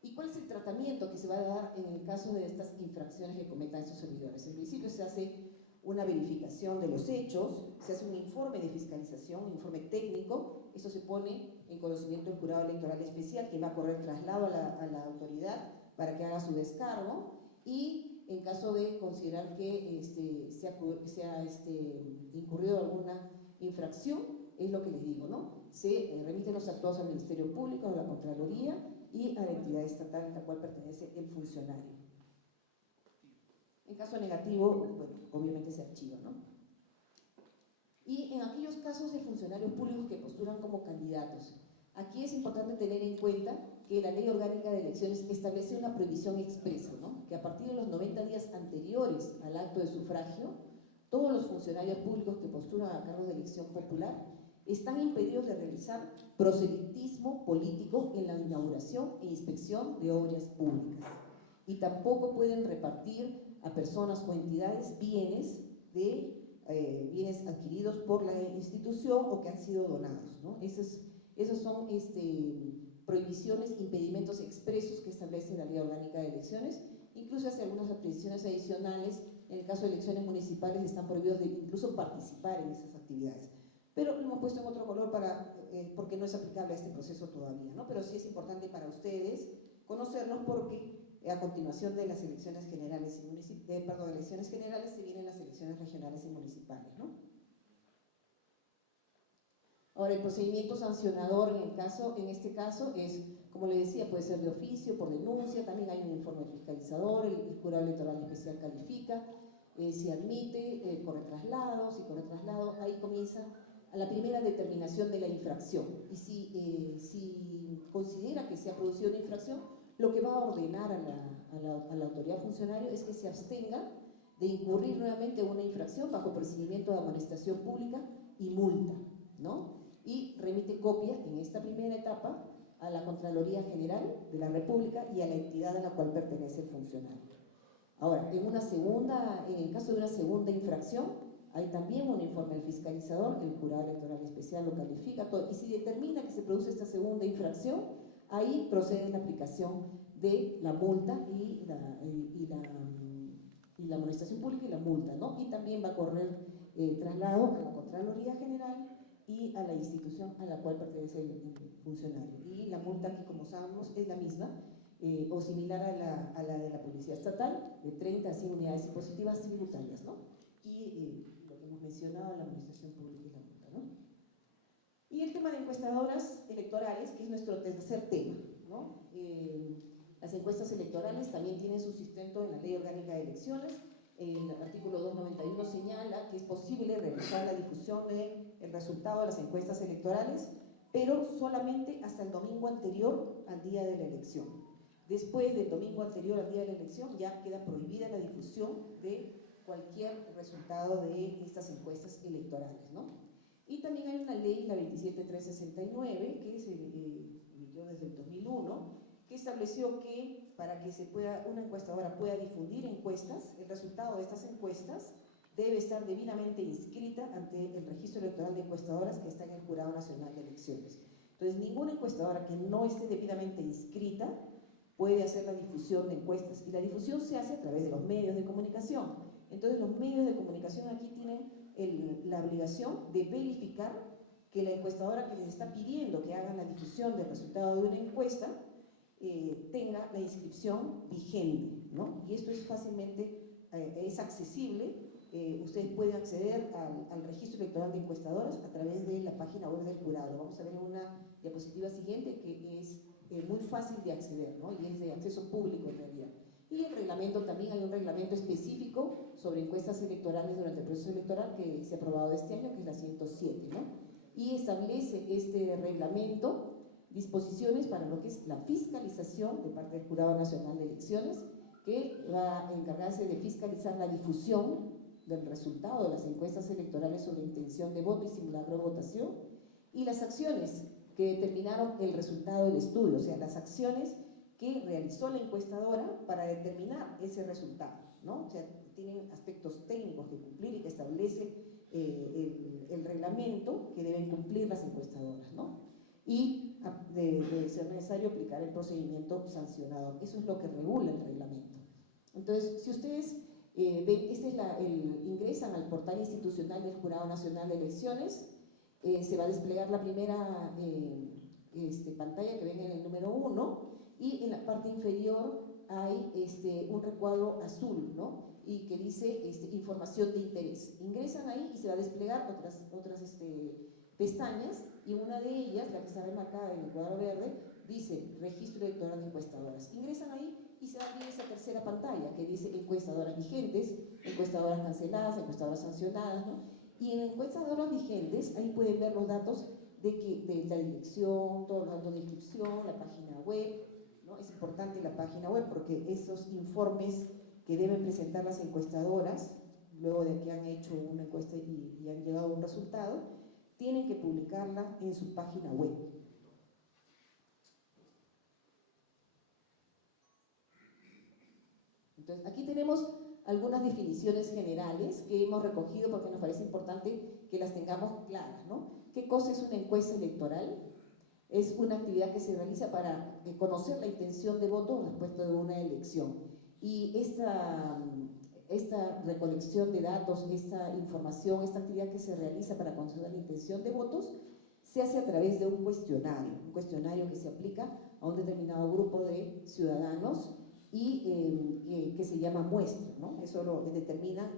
¿Y cuál es el tratamiento que se va a dar en el caso de estas infracciones que cometan estos servidores? En principio se hace una verificación de los hechos, se hace un informe de fiscalización, un informe técnico, eso se pone en conocimiento del jurado electoral especial, que va a correr traslado a la autoridad para que haga su descargo, y en caso de considerar que se ha incurrido alguna infracción, es lo que les digo, ¿no? Se remiten los actuados al Ministerio Público, a la Contraloría y a la entidad estatal a la cual pertenece el funcionario. En caso negativo, bueno, obviamente se archiva, ¿no? Y en aquellos casos de funcionarios públicos que postulan como candidatos, aquí es importante tener en cuenta que la Ley Orgánica de Elecciones establece una prohibición expresa, ¿no? Que a partir de los 90 días anteriores al acto de sufragio, todos los funcionarios públicos que postulan a cargos de elección popular están impedidos de realizar proselitismo político en la inauguración e inspección de obras públicas, y tampoco pueden repartir a personas o entidades bienes adquiridos por la institución o que han sido donados, ¿no? Esas son prohibiciones, impedimentos expresos que establece la Ley Orgánica de Elecciones. Incluso hace algunas precisiones adicionales. En el caso de elecciones municipales están prohibidos de incluso participar en esas actividades. Pero lo hemos puesto en otro color porque no es aplicable a este proceso todavía, ¿no? Pero sí es importante para ustedes conocerlos, porque a continuación de las elecciones generales elecciones generales se vienen las elecciones regionales y municipales, ¿no? Ahora, el procedimiento sancionador en este caso es, como le decía, puede ser de oficio, por denuncia, también hay un informe fiscalizador, el jurado electoral especial califica, si admite, corre traslado, si corre traslado, ahí comienza la primera determinación de la infracción. Y si considera que se ha producido una infracción, lo que va a ordenar a la autoridad funcionaria es que se abstenga de incurrir nuevamente en una infracción bajo procedimiento de amonestación pública y multa, ¿no? Y remite copia en esta primera etapa a la Contraloría General de la República y a la entidad a la cual pertenece el funcionario. Ahora, en el caso de una segunda infracción, hay también un informe del fiscalizador, el jurado electoral especial lo califica todo, y si determina que se produce esta segunda infracción, ahí procede la aplicación de la multa y la amonestación pública y la multa, ¿no? Y también va a correr traslado a la Contraloría General y a la institución a la cual pertenece el funcionario. Y la multa aquí, como sabemos, es la misma o similar a la de la Policía Estatal, de 30 a 100 unidades impositivas tributarias, ¿no? Y lo que hemos mencionado, la administración pública y la multa, ¿no? Y el tema de encuestadoras electorales, que es nuestro tercer tema, ¿no? Las encuestas electorales también tienen su sustento en la Ley Orgánica de Elecciones. El artículo 291 señala que es posible realizar la difusión del resultado de las encuestas electorales, pero solamente hasta el domingo anterior al día de la elección. Después del domingo anterior al día de la elección ya queda prohibida la difusión de cualquier resultado de estas encuestas electorales, ¿no? Y también hay una ley, la 27369, que se emitió desde el 2001, que estableció que para que una encuestadora pueda difundir encuestas, el resultado de estas encuestas debe estar debidamente inscrita ante el registro electoral de encuestadoras que está en el Jurado Nacional de Elecciones. Entonces, ninguna encuestadora que no esté debidamente inscrita puede hacer la difusión de encuestas, y la difusión se hace a través de los medios de comunicación. Entonces, los medios de comunicación aquí tienen la obligación de verificar que la encuestadora que les está pidiendo que hagan la difusión del resultado de una encuesta tenga la inscripción vigente, ¿no? Y esto es fácilmente, es accesible. Ustedes pueden acceder al registro electoral de encuestadoras a través de la página web del jurado. Vamos a ver en una diapositiva siguiente que es muy fácil de acceder, ¿no? Y es de acceso público en realidad. Y el reglamento, también hay un reglamento específico sobre encuestas electorales durante el proceso electoral que se ha aprobado este año, que es la 107, ¿no? Y establece este reglamento disposiciones para lo que es la fiscalización de parte del Jurado Nacional de Elecciones, que va a encargarse de fiscalizar la difusión del resultado de las encuestas electorales sobre intención de voto y simulacro de votación, y las acciones que determinaron el resultado del estudio, o sea, las acciones que realizó la encuestadora para determinar ese resultado, ¿no? O sea, tienen aspectos técnicos que cumplir y que establece el reglamento que deben cumplir las encuestadoras, ¿no? Y de ser necesario aplicar el procedimiento sancionador. Eso es lo que regula el reglamento. Entonces, si ustedes ven, ingresan al portal institucional del Jurado Nacional de Elecciones, se va a desplegar la primera pantalla que ven en el número 1, y en la parte inferior hay un recuadro azul, ¿no? Y que dice información de interés. Ingresan ahí y se va a desplegar otras pestañas, y una de ellas, la que está remarcada en el cuadro verde, dice registro electoral de encuestadoras. Ingresan ahí y se va a abrir esa tercera pantalla que dice encuestadoras vigentes, encuestadoras canceladas, encuestadoras sancionadas, ¿no? Y en encuestadoras vigentes, ahí pueden ver los datos de la dirección, todos los datos de inscripción, la página web, ¿no? Es importante la página web porque esos informes que deben presentar las encuestadoras, luego de que han hecho una encuesta y han llegado a un resultado, tienen que publicarla en su página web. Entonces, aquí tenemos algunas definiciones generales que hemos recogido porque nos parece importante que las tengamos claras, ¿no? ¿Qué cosa es una encuesta electoral? Es una actividad que se realiza para conocer la intención de voto respecto de una elección. Y esta recolección de datos, esta información, esta actividad que se realiza para conocer la intención de votos, se hace a través de un cuestionario que se aplica a un determinado grupo de ciudadanos y que se llama muestra, ¿no? Eso lo determina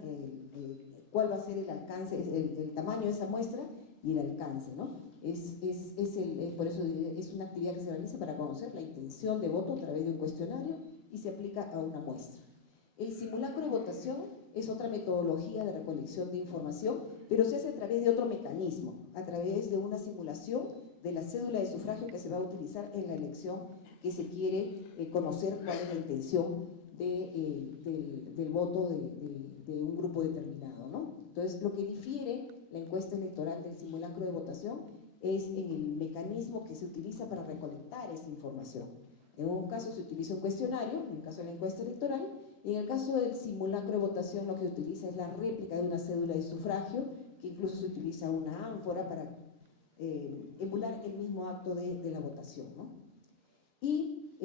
cuál va a ser el alcance, el tamaño de esa muestra y el alcance, ¿no? Por eso es una actividad que se realiza para conocer la intención de voto a través de un cuestionario y se aplica a una muestra. El simulacro de votación es otra metodología de recolección de información, pero se hace a través de otro mecanismo, a través de una simulación de la cédula de sufragio que se va a utilizar en la elección que se quiere conocer cuál es la intención del voto de un grupo determinado, ¿no? Entonces, lo que difiere la encuesta electoral del simulacro de votación es en el mecanismo que se utiliza para recolectar esa información. En un caso se utiliza un cuestionario, en el caso de la encuesta electoral, y en el caso del simulacro de votación lo que se utiliza es la réplica de una cédula de sufragio, que incluso se utiliza una ánfora para emular el mismo acto de la votación, ¿no? Y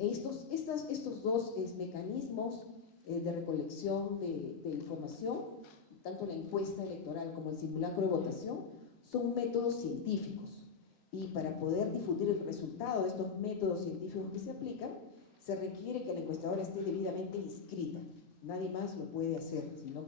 estos dos mecanismos de recolección de información, tanto la encuesta electoral como el simulacro de votación, son métodos científicos. Y para poder difundir el resultado de estos métodos científicos que se aplican, se requiere que la encuestadora esté debidamente inscrita. Nadie más lo puede hacer, sino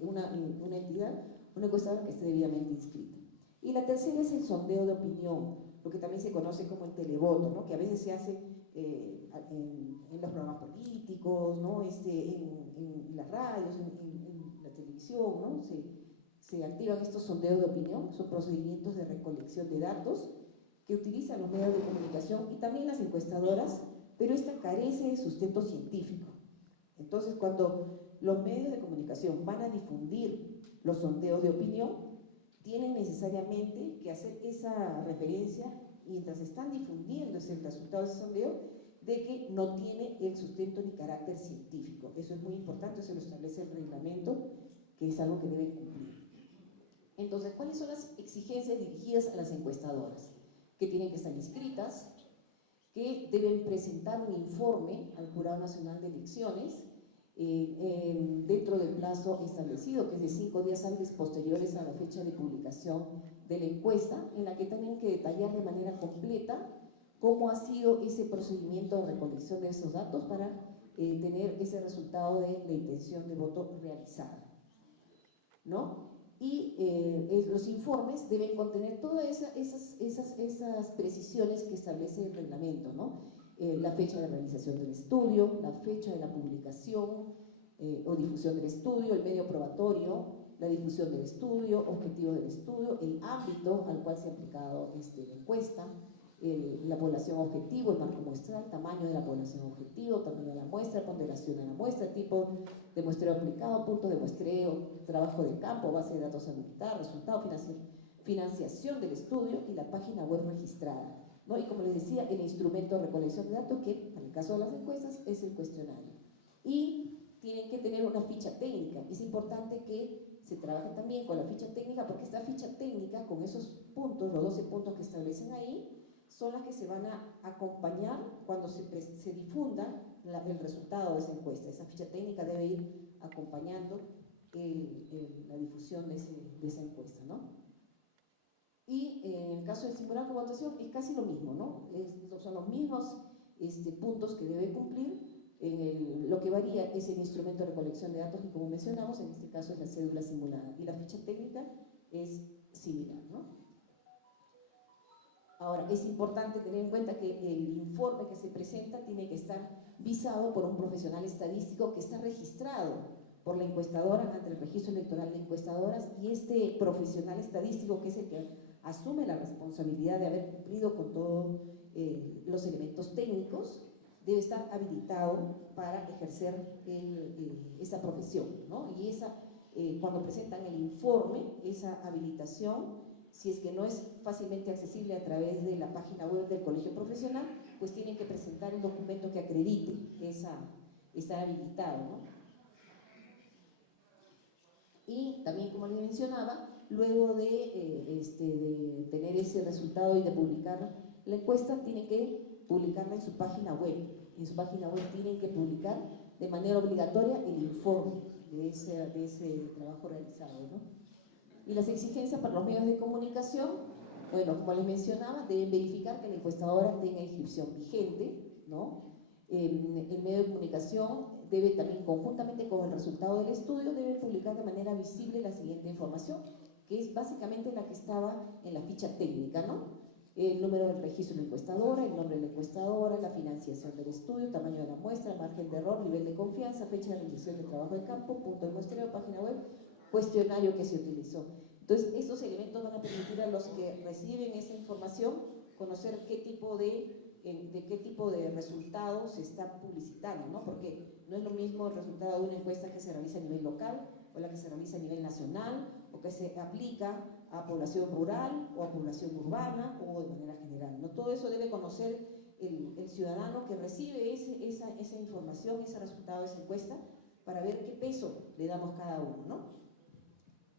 una entidad, una encuestadora que esté debidamente inscrita. Y la tercera es el sondeo de opinión, lo que también se conoce como el televoto, ¿no? Que a veces se hace en los programas políticos, ¿no? En las radios, en la televisión, ¿no? Se activan estos sondeos de opinión, son procedimientos de recolección de datos que utilizan los medios de comunicación y también las encuestadoras, pero esta carece de sustento científico. Entonces, cuando los medios de comunicación van a difundir los sondeos de opinión, tienen necesariamente que hacer esa referencia mientras están difundiendo el resultado de ese sondeo, de que no tiene el sustento ni carácter científico. Eso es muy importante, eso lo establece el reglamento, que es algo que deben cumplir. Entonces, ¿cuáles son las exigencias dirigidas a las encuestadoras? Que tienen que estar inscritas, que deben presentar un informe al Jurado Nacional de Elecciones dentro del plazo establecido, que es de 5 días hábiles posteriores a la fecha de publicación de la encuesta, en la que tienen que detallar de manera completa cómo ha sido ese procedimiento de recolección de esos datos para tener ese resultado de la intención de voto realizada, ¿no? Y los informes deben contener todas esas precisiones que establece el reglamento, ¿no? La fecha de realización del estudio, la fecha de la publicación o difusión del estudio, el medio probatorio, la difusión del estudio, objetivos del estudio, el ámbito al cual se ha aplicado la encuesta, la población objetivo, el marco muestral, tamaño de la población objetivo, tamaño de la muestra, ponderación de la muestra, tipo de muestreo aplicado, punto de muestreo, trabajo de campo, base de datos a habilitar, resultado, financiación del estudio y la página web registrada, ¿no? Y como les decía, el instrumento de recolección de datos, que en el caso de las encuestas es el cuestionario. Y tienen que tener una ficha técnica. Es importante que se trabaje también con la ficha técnica, porque esta ficha técnica, con esos puntos, los 12 puntos que establecen ahí, son las que se van a acompañar cuando se difunda el resultado de esa encuesta. Esa ficha técnica debe ir acompañando la difusión de esa encuesta, ¿no? Y en el caso del simulacro de votación es casi lo mismo, ¿no? Son los mismos puntos que debe cumplir. Lo que varía es el instrumento de recolección de datos, y como mencionamos, en este caso es la cédula simulada, y la ficha técnica es similar, ¿no? Ahora, es importante tener en cuenta que el informe que se presenta tiene que estar visado por un profesional estadístico que está registrado por la encuestadora ante el registro electoral de encuestadoras, y este profesional estadístico, que es el que asume la responsabilidad de haber cumplido con todos los elementos técnicos, debe estar habilitado para ejercer esa profesión, ¿no? Y cuando presentan el informe, esa habilitación Si es que no es fácilmente accesible a través de la página web del colegio profesional, pues tienen que presentar un documento que acredite que está habilitado, ¿no? Y también, como les mencionaba, luego de tener ese resultado y de publicar la encuesta, tienen que publicarla en su página web. En su página web tienen que publicar de manera obligatoria el informe de ese trabajo realizado, ¿no? Y las exigencias para los medios de comunicación, bueno, como les mencionaba, deben verificar que la encuestadora tenga inscripción vigente, ¿no? El medio de comunicación debe también, conjuntamente con el resultado del estudio, debe publicar de manera visible la siguiente información, que es básicamente la que estaba en la ficha técnica, ¿no? El número del registro de la encuestadora, el nombre de la encuestadora, la financiación del estudio, tamaño de la muestra, margen de error, nivel de confianza, fecha de realización del trabajo de campo, punto de muestreo, página web, cuestionario que se utilizó. Entonces, estos elementos van a permitir a los que reciben esa información conocer qué tipo de resultado se está publicitando, ¿no? Porque no es lo mismo el resultado de una encuesta que se realiza a nivel local o la que se realiza a nivel nacional o que se aplica a población rural o a población urbana o de manera general, ¿no? Todo eso debe conocer el ciudadano que recibe esa información, ese resultado de esa encuesta, para ver qué peso le damos cada uno, ¿no?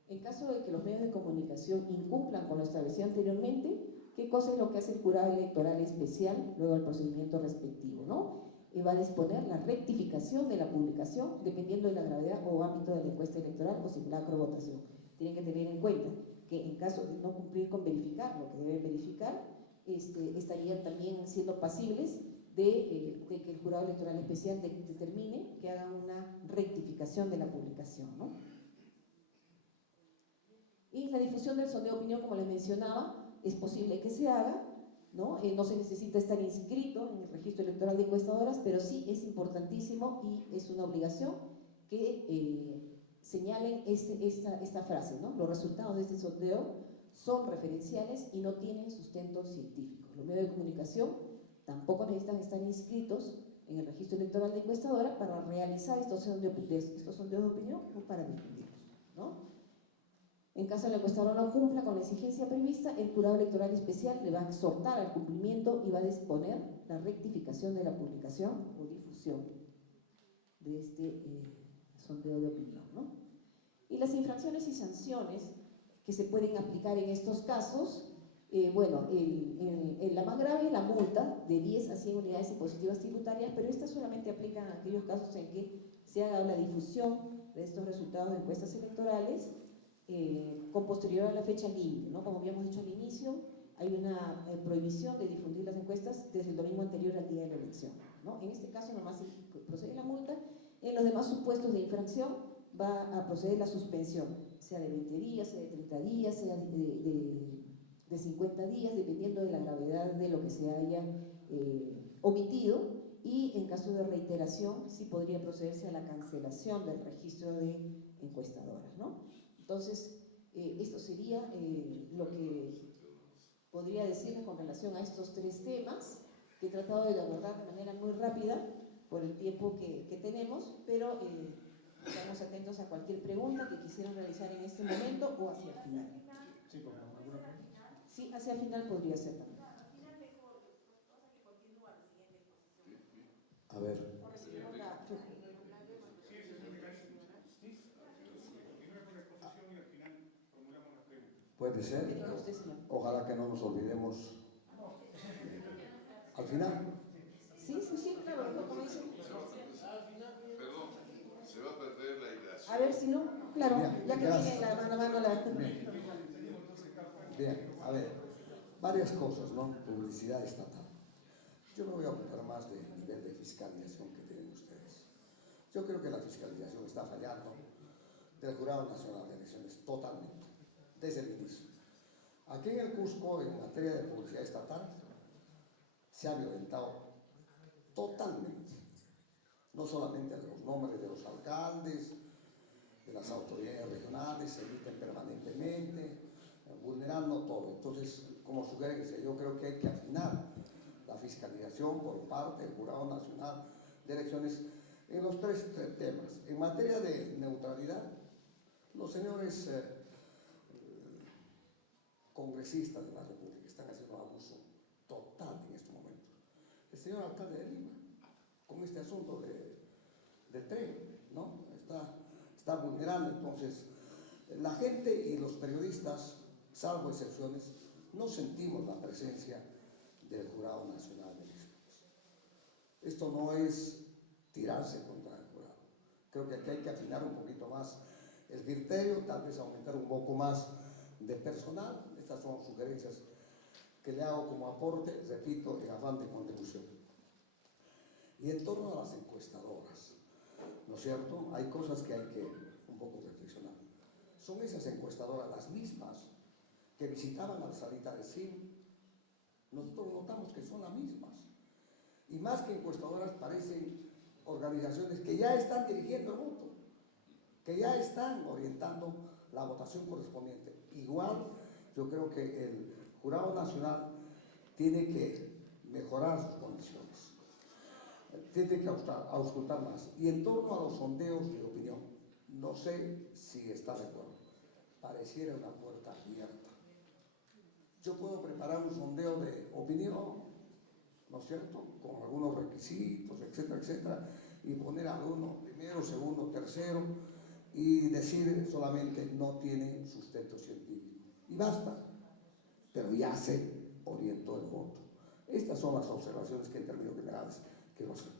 En caso de que los medios de comunicación incumplan con lo establecido anteriormente, ¿qué cosa es lo que hace el jurado electoral especial luego del procedimiento respectivo, ¿no? Va a disponer la rectificación de la publicación dependiendo de la gravedad o ámbito de la encuesta electoral o simulacro de votación. Tienen que tener en cuenta que en caso de no cumplir con verificar lo que deben verificar, estarían también siendo pasibles de que el jurado electoral especial determine que hagan una rectificación de la publicación, ¿no? Y la difusión del sondeo de opinión, como les mencionaba, es posible que se haga, ¿no? No se necesita estar inscrito en el registro electoral de encuestadoras, pero sí es importantísimo y es una obligación que señalen esta frase, ¿no? Los resultados de este sondeo son referenciales y no tienen sustento científico. Los medios de comunicación tampoco necesitan estar inscritos en el registro electoral de encuestadora para realizar estos sondeos de opinión o para difundirlos, ¿no? En caso de la encuestadora no cumpla con la exigencia prevista, el jurado electoral especial le va a exhortar al cumplimiento y va a disponer la rectificación de la publicación o difusión de este sondeo de opinión, ¿no? Y las infracciones y sanciones que se pueden aplicar en estos casos, bueno, la más grave es la multa de 10 a 100 unidades impositivas tributarias, pero esta solamente aplica en aquellos casos en que se haga la difusión de estos resultados de encuestas electorales con posterior a la fecha límite, ¿no? Como habíamos dicho al inicio, hay una prohibición de difundir las encuestas desde el domingo anterior al día de la elección, ¿no? En este caso nomás procede la multa. En los demás supuestos de infracción va a proceder la suspensión, sea de 20 días, sea de 30 días, sea de 50 días, dependiendo de la gravedad de lo que se haya omitido, y en caso de reiteración sí podría procederse a la cancelación del registro de encuestadoras, ¿no? Entonces, esto sería lo que podría decirles con relación a estos tres temas que he tratado de abordar de manera muy rápida por el tiempo que tenemos, pero estamos atentos a cualquier pregunta que quisieran realizar en este momento o hacia el final. Sí, por favor, ¿alguna pregunta? Sí, hacia el final podría ser también. A ver. Puede ser. Ojalá que no nos olvidemos al final. Sí, claro, como dicen. Perdón, se va a perder la hilación. A ver si no, claro, Bien, ya que gracias. viene la mano a mano la... Bien, a ver, varias cosas, ¿no? Publicidad estatal. Yo me voy a ocupar más del nivel de fiscalización que tienen ustedes. Yo creo que la fiscalización está fallando del Jurado Nacional de Elecciones totalmente, desde el inicio. Aquí en el Cusco, en materia de publicidad estatal, se ha violentado totalmente, no solamente los nombres de los alcaldes, de las autoridades regionales, se emiten permanentemente, vulnerando todo. Entonces, como sugerencia, yo creo que hay que afinar la fiscalización por parte del Jurado Nacional de Elecciones en los tres temas. En materia de neutralidad, los señores congresistas de la República están haciendo abuso total en este momento. El señor alcalde de Lima, con este asunto de tren, ¿no? Está vulnerando. Entonces, la gente y los periodistas, salvo excepciones, no sentimos la presencia del Jurado Nacional de Elecciones. Esto no es tirarse contra el jurado. Creo que aquí hay que afinar un poquito más el criterio, tal vez aumentar un poco más de personal. Estas son sugerencias que le hago como aporte, repito, en afán de contribución. Y en torno a las encuestadoras, ¿no es cierto? Hay cosas que hay que un poco reflexionar. Son esas encuestadoras las mismas que visitaban la salita de CIM. Nosotros notamos que son las mismas. Y más que encuestadoras, parecen organizaciones que ya están dirigiendo el voto, que ya están orientando la votación correspondiente. Igual, yo creo que el Jurado Nacional tiene que mejorar sus condiciones, tiene que auscultar más. Y en torno a los sondeos de opinión, no sé si está de acuerdo, pareciera una puerta abierta. Yo puedo preparar un sondeo de opinión, ¿no es cierto?, con algunos requisitos, etcétera, etcétera, y poner a uno primero, segundo, tercero, y decir solamente no tiene sustento científico. Y basta, pero ya se orientó el voto. Estas son las observaciones que en términos generales quiero hacer.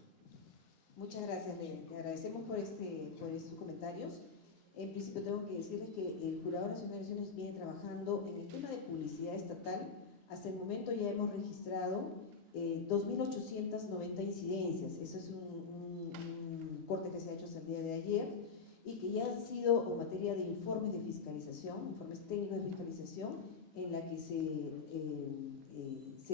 Muchas gracias, le agradecemos por sus comentarios. En principio tengo que decirles que el Jurado Nacional de Elecciones viene trabajando en el tema de publicidad estatal. Hasta el momento ya hemos registrado 2.890 incidencias. Eso es un corte que se ha hecho hasta el día de ayer y que ya han sido en materia de informes de fiscalización, informes técnicos de fiscalización, en la que se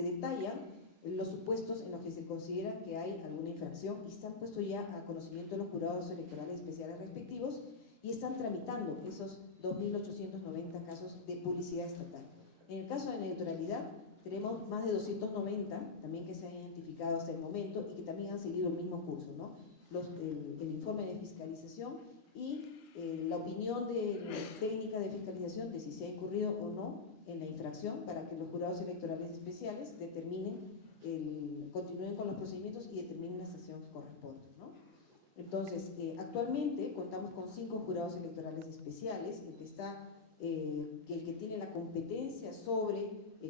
detallan los supuestos en los que se considera que hay alguna infracción y están puestos ya a conocimiento de los jurados electorales especiales respectivos y están tramitando esos 2.890 casos de publicidad estatal. En el caso de neutralidad, tenemos más de 290 también que se han identificado hasta el momento y que también han seguido el mismo curso, ¿no? El informe de fiscalización y la opinión técnica de fiscalización de si se ha incurrido o no en la infracción para que los jurados electorales especiales continúen con los procedimientos y determinen la sanción que corresponde, ¿no? Entonces, actualmente contamos con 5 jurados electorales especiales. El que tiene la competencia sobre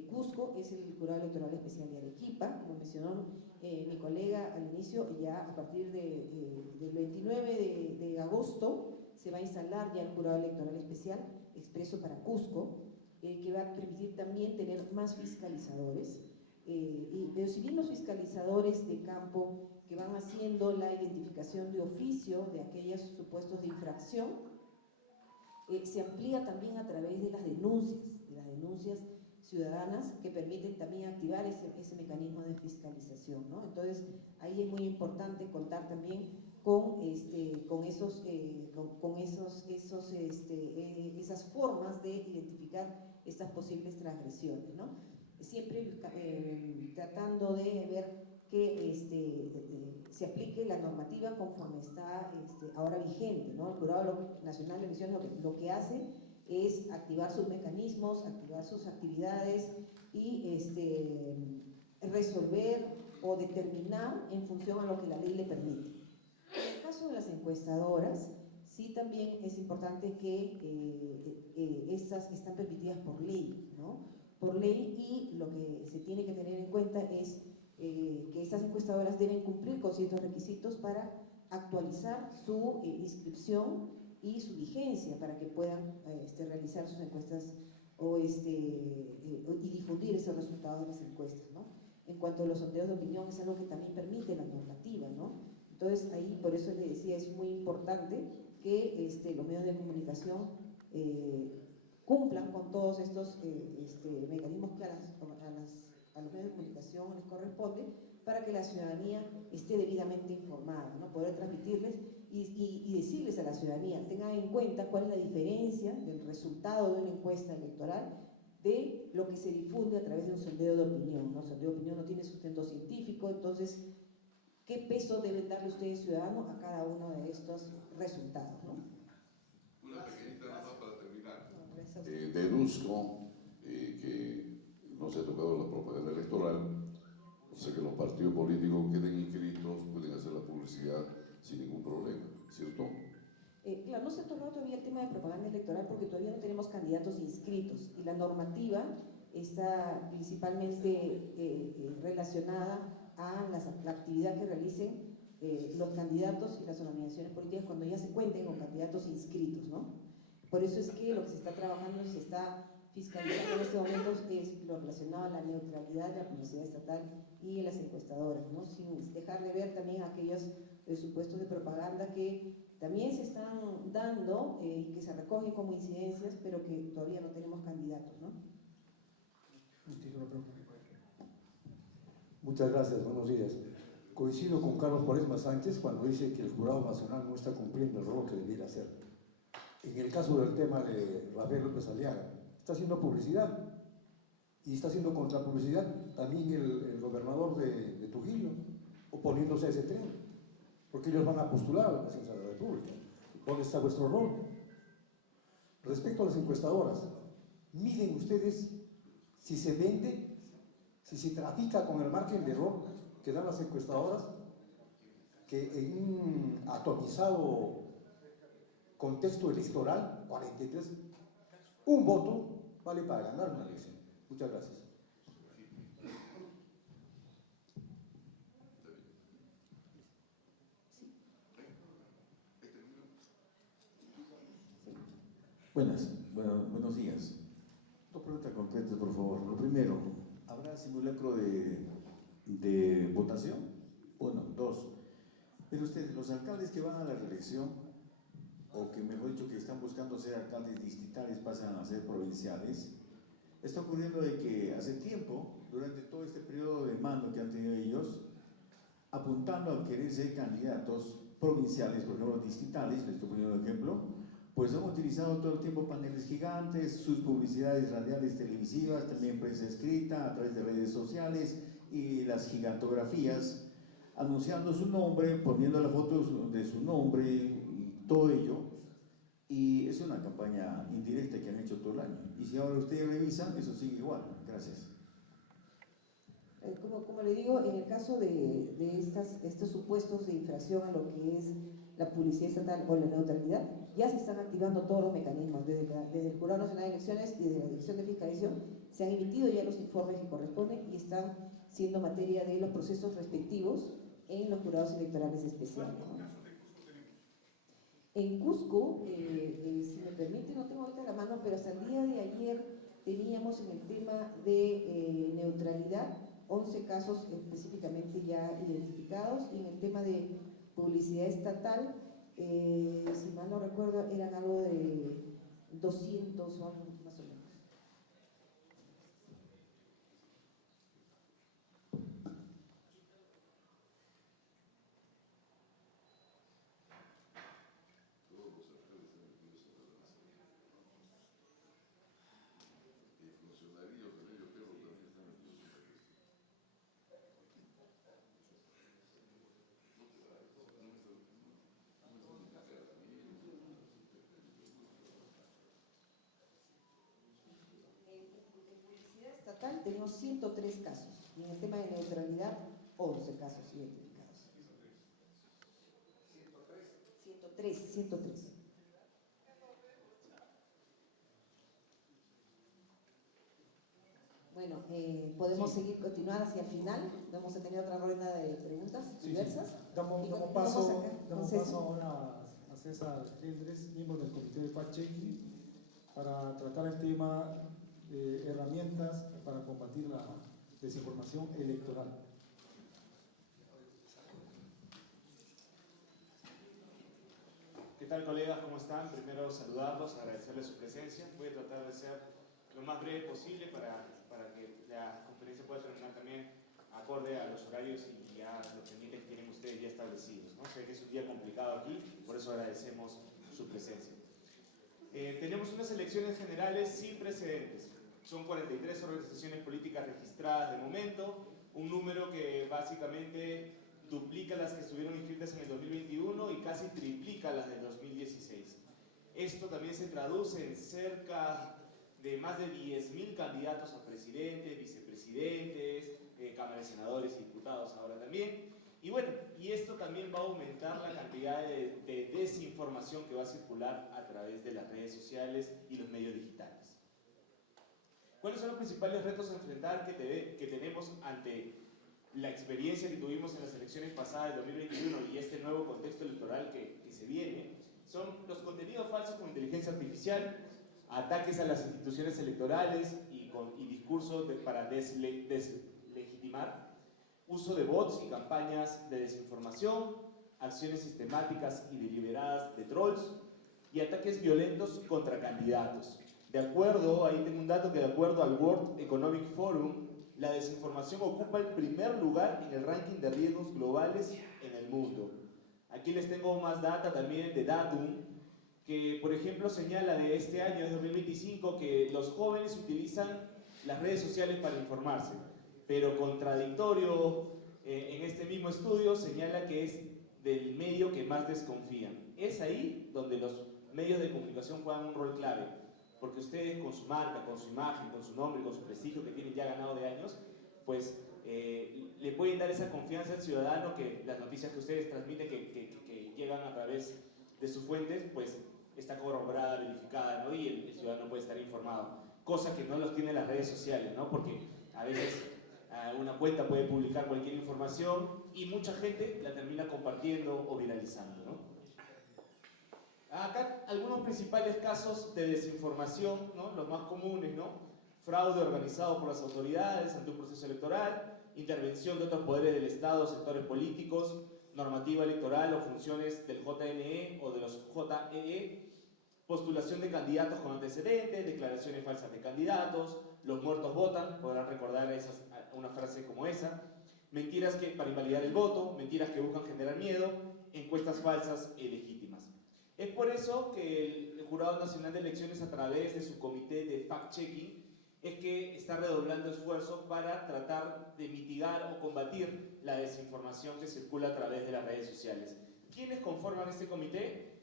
Cusco es el Jurado Electoral Especial de Arequipa. Como mencionó mi colega al inicio, ya a partir del 29 de agosto se va a instalar ya el Jurado Electoral Especial expreso para Cusco, que va a permitir también tener más fiscalizadores. Pero si bien los fiscalizadores de campo que van haciendo la identificación de oficio de aquellos supuestos de infracción, se amplía también a través de las denuncias ciudadanas que permiten también activar ese mecanismo de fiscalización, ¿no? Entonces, ahí es muy importante contar también con esas formas de identificar estas posibles transgresiones, ¿no? Siempre tratando de ver que se aplique la normativa conforme está ahora vigente, ¿no? El Jurado Nacional de Elecciones lo que hace es activar sus mecanismos, activar sus actividades y resolver o determinar en función a lo que la ley le permite. En el caso de las encuestadoras, sí también es importante que estas están permitidas por ley, ¿no? Por ley, y lo que se tiene que tener en cuenta es que estas encuestadoras deben cumplir con ciertos requisitos para actualizar su inscripción y su vigencia para que puedan realizar sus encuestas y difundir esos resultados de las encuestas, ¿no? En cuanto a los sondeos de opinión, es algo que también permite la normativa, ¿no? Entonces, ahí por eso le decía, es muy importante que los medios de comunicación cumplan con todos estos mecanismos que a los medios de comunicación les corresponde para que la ciudadanía esté debidamente informada, ¿no? Poder transmitirles y decirles a la ciudadanía, tengan en cuenta cuál es la diferencia del resultado de una encuesta electoral de lo que se difunde a través de un sondeo de opinión, ¿no? El sondeo de opinión no tiene sustento científico, entonces, ¿qué peso deben darle ustedes, ciudadanos, a cada uno de estos resultados, ¿no? Una pequeñita nota para terminar. Deduzco que no se ha tocado la propaganda electoral, o sea que los partidos políticos queden inscritos, pueden hacer la publicidad sin ningún problema, ¿cierto? Claro, no se ha tocado todavía el tema de propaganda electoral porque todavía no tenemos candidatos inscritos y la normativa está principalmente relacionada a la actividad que realicen los candidatos y las organizaciones políticas cuando ya se cuenten con candidatos inscritos, ¿no? Por eso es que lo que se está trabajando y se está fiscalizando en este momento es lo relacionado a la neutralidad de la publicidad estatal y las encuestadoras, ¿no? Sin dejar de ver también aquellos supuestos de propaganda que también se están dando y que se recogen como incidencias, pero que todavía no tenemos candidatos, ¿no? Muchas gracias, buenos días. Coincido con Carlos Cuaresma Sánchez cuando dice que el Jurado Nacional no está cumpliendo el rol que debiera hacer. En el caso del tema de Rafael López Aliaga, está haciendo publicidad y está haciendo contrapublicidad también el gobernador de Trujillo, oponiéndose a ese tren, porque ellos van a postular a la presidencia de la República. ¿Dónde está vuestro rol? Respecto a las encuestadoras, miden ustedes si se vende, si se trafica con el margen de error que dan las encuestadoras, que en un atomizado contexto electoral, 43, un voto vale para ganar una elección. Muchas gracias. Buenos días. Dos preguntas concretas, por favor. Lo primero, ¿habrá simulacro de votación? Uno. Dos, pero ustedes, los alcaldes que van a la reelección, o que mejor dicho, que están buscando ser alcaldes distritales, pasan a ser provinciales, está ocurriendo de que hace tiempo, durante todo este periodo de mando que han tenido ellos, apuntando a querer ser candidatos provinciales, por ejemplo, distritales, les estoy poniendo un ejemplo, pues han utilizado todo el tiempo paneles gigantes, sus publicidades radiales televisivas, también prensa escrita, a través de redes sociales y las gigantografías, anunciando su nombre, poniendo la foto de su nombre y todo ello. Y es una campaña indirecta que han hecho todo el año. Y si ahora ustedes revisan, eso sigue igual. Gracias. Como le digo, en el caso de estos supuestos de infracción a lo que es la publicidad estatal o la neutralidad, ya se están activando todos los mecanismos, desde el Jurado Nacional de Elecciones y desde la Dirección de Fiscalización, se han emitido ya los informes que corresponden y están siendo materia de los procesos respectivos en los jurados electorales especiales, ¿no? En Cusco, si me permite, no tengo ahorita la mano, pero hasta el día de ayer teníamos en el tema de neutralidad 11 casos específicamente ya identificados, y en el tema de publicidad estatal, si mal no recuerdo, eran algo de 200 más o menos. Tenemos 103 casos, y en el tema de neutralidad 11 casos identificados. 103. Bueno, podemos seguir, continuar hacia el final. Vamos a tener otra ronda de preguntas diversas. Sí. Damos paso ahora a César Eldres, miembro del Comité de Fact-Checking, para tratar el tema de herramientas para combatir la desinformación electoral. ¿Qué tal, colegas? ¿Cómo están? Primero saludarlos, agradecerles su presencia. Voy a tratar de ser lo más breve posible para que la conferencia pueda terminar también acorde a los horarios y a los pendientes que tienen ustedes ya establecidos, ¿no? Sé que es un día complicado aquí, por eso agradecemos su presencia. Tenemos unas elecciones generales sin precedentes. Son 43 organizaciones políticas registradas de momento, un número que básicamente duplica las que estuvieron inscritas en el 2021 y casi triplica las del 2016. Esto también se traduce en cerca de más de 10.000 candidatos a presidentes, vicepresidentes, Cámara de Senadores y Diputados ahora también. Y bueno, y esto también va a aumentar la cantidad de desinformación que va a circular a través de las redes sociales y los medios digitales. ¿Cuáles son los principales retos a enfrentar que tenemos ante la experiencia que tuvimos en las elecciones pasadas del 2021 y este nuevo contexto electoral que se viene? Son los contenidos falsos con inteligencia artificial, ataques a las instituciones electorales y discursos para deslegitimar, uso de bots y campañas de desinformación, acciones sistemáticas y deliberadas de trolls y ataques violentos contra candidatos. Ahí tengo un dato que de acuerdo al World Economic Forum, la desinformación ocupa el primer lugar en el ranking de riesgos globales en el mundo. Aquí les tengo más data también de Datum, que por ejemplo señala de este año, de 2025, que los jóvenes utilizan las redes sociales para informarse, pero contradictorio en este mismo estudio señala que es del medio que más desconfían. Es ahí donde los medios de comunicación juegan un rol clave, porque ustedes con su marca, con su imagen, con su nombre, con su prestigio que tienen ya ganado de años, pues le pueden dar esa confianza al ciudadano que las noticias que ustedes transmiten, que llegan a través de sus fuentes, pues está corroborada, verificada, ¿no? Y el ciudadano puede estar informado, cosa que no los tiene las redes sociales, ¿no? Porque a veces una cuenta puede publicar cualquier información y mucha gente la termina compartiendo o viralizando, ¿no? Acá algunos principales casos de desinformación, ¿no? Los más comunes, ¿no? Fraude organizado por las autoridades ante un proceso electoral, intervención de otros poderes del Estado, sectores políticos, normativa electoral o funciones del JNE o de los JEE, postulación de candidatos con antecedentes, declaraciones falsas de candidatos, los muertos votan, podrán recordar una frase como esa, mentiras para invalidar el voto, mentiras que buscan generar miedo, encuestas falsas e ilegítimas. Es por eso que el Jurado Nacional de Elecciones, a través de su comité de fact-checking, es que está redoblando esfuerzos para tratar de mitigar o combatir la desinformación que circula a través de las redes sociales. ¿Quiénes conforman este comité?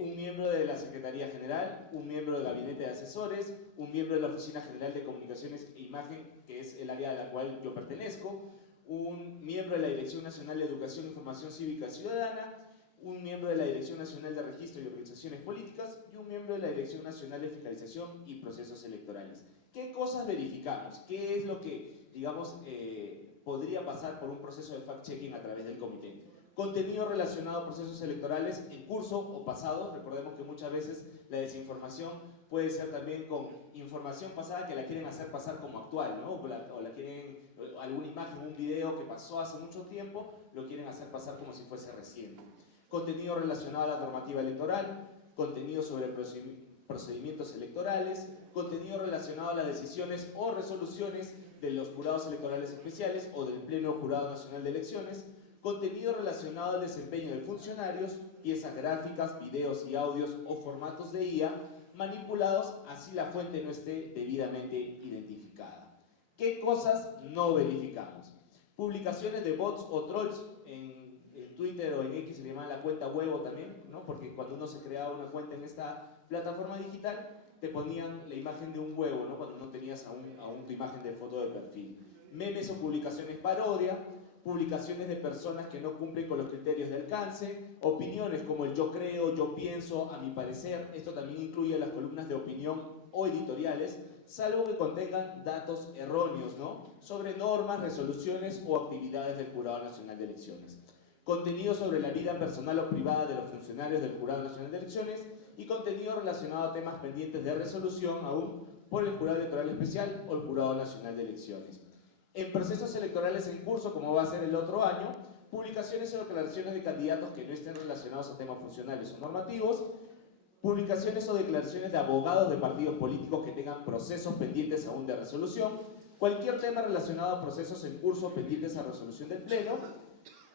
Un miembro de la Secretaría General, un miembro del Gabinete de Asesores, un miembro de la Oficina General de Comunicaciones e Imagen, que es el área a la cual yo pertenezco, un miembro de la Dirección Nacional de Educación, Información Cívica y Ciudadana, un miembro de la Dirección Nacional de Registro y Organizaciones Políticas y un miembro de la Dirección Nacional de Fiscalización y Procesos Electorales. ¿Qué cosas verificamos? ¿Qué es lo que, digamos, podría pasar por un proceso de fact-checking a través del comité? Contenido relacionado a procesos electorales en curso o pasados. Recordemos que muchas veces la desinformación puede ser también con información pasada que la quieren hacer pasar como actual, ¿no? O la quieren, alguna imagen, un video que pasó hace mucho tiempo, lo quieren hacer pasar como si fuese reciente. Contenido relacionado a la normativa electoral, contenido sobre procedimientos electorales, contenido relacionado a las decisiones o resoluciones de los jurados electorales especiales o del Pleno Jurado Nacional de Elecciones, contenido relacionado al desempeño de funcionarios, piezas gráficas, videos y audios o formatos de IA manipulados así la fuente no esté debidamente identificada. ¿Qué cosas no verificamos? Publicaciones de bots o trolls en Twitter o en X, se le llama la cuenta huevo también, ¿no? Porque cuando uno se creaba una cuenta en esta plataforma digital, te ponían la imagen de un huevo, ¿no? Cuando no tenías aún tu imagen de foto de perfil. Memes o publicaciones parodia, publicaciones de personas que no cumplen con los criterios de alcance, opiniones como el yo creo, yo pienso, a mi parecer. Esto también incluye las columnas de opinión o editoriales, salvo que contengan datos erróneos, ¿no? Sobre normas, resoluciones o actividades del Jurado Nacional de Elecciones. Contenido sobre la vida personal o privada de los funcionarios del Jurado Nacional de Elecciones y contenido relacionado a temas pendientes de resolución aún por el Jurado Electoral Especial o el Jurado Nacional de Elecciones. En procesos electorales en curso, como va a ser el otro año, publicaciones o declaraciones de candidatos que no estén relacionados a temas funcionales o normativos, publicaciones o declaraciones de abogados de partidos políticos que tengan procesos pendientes aún de resolución, cualquier tema relacionado a procesos en curso pendientes a resolución del Pleno,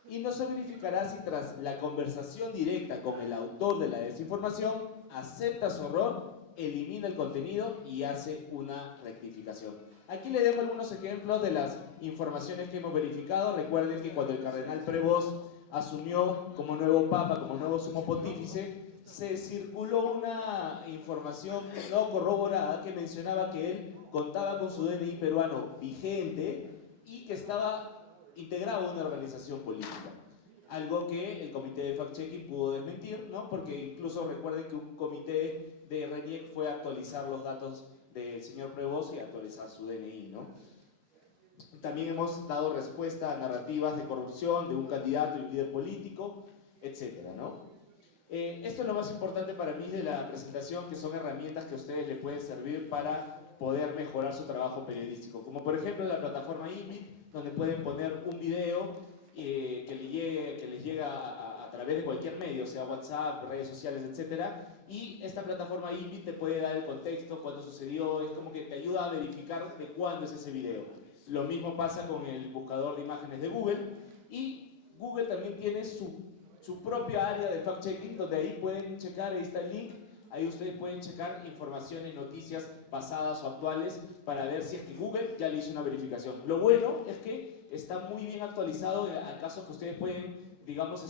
y no se verificará si tras la conversación directa con el autor de la desinformación acepta su error, elimina el contenido y hace una rectificación. Aquí le dejo algunos ejemplos de las informaciones que hemos verificado. Recuerden que cuando el cardenal Prevost asumió como nuevo papa, como nuevo sumo pontífice, se circuló una información no corroborada que mencionaba que él contaba con su DNI peruano vigente y que estaba integrado a una organización política. Algo que el comité de fact-checking pudo desmentir, ¿no? Porque incluso recuerden que un comité de RENIEC fue a actualizar los datos del señor Prevost y actualizar su DNI, ¿no? También hemos dado respuesta a narrativas de corrupción de un candidato y un líder político, etcétera, ¿no? Esto es lo más importante para mí de la presentación, que son herramientas que a ustedes les pueden servir para poder mejorar su trabajo periodístico, como por ejemplo la plataforma INVIT, donde pueden poner un video que les llega a través de cualquier medio, sea WhatsApp, redes sociales, etcétera, y esta plataforma INVIT te puede dar el contexto, cuándo sucedió, es como que te ayuda a verificar de cuándo es ese video. Lo mismo pasa con el buscador de imágenes de Google, y Google también tiene su propia área de fact-checking, donde ahí pueden checar, ahí está el link, ahí ustedes pueden checar informaciones, noticias pasadas o actuales para ver si es que Google ya le hizo una verificación. Lo bueno es que está muy bien actualizado al caso que ustedes pueden, digamos,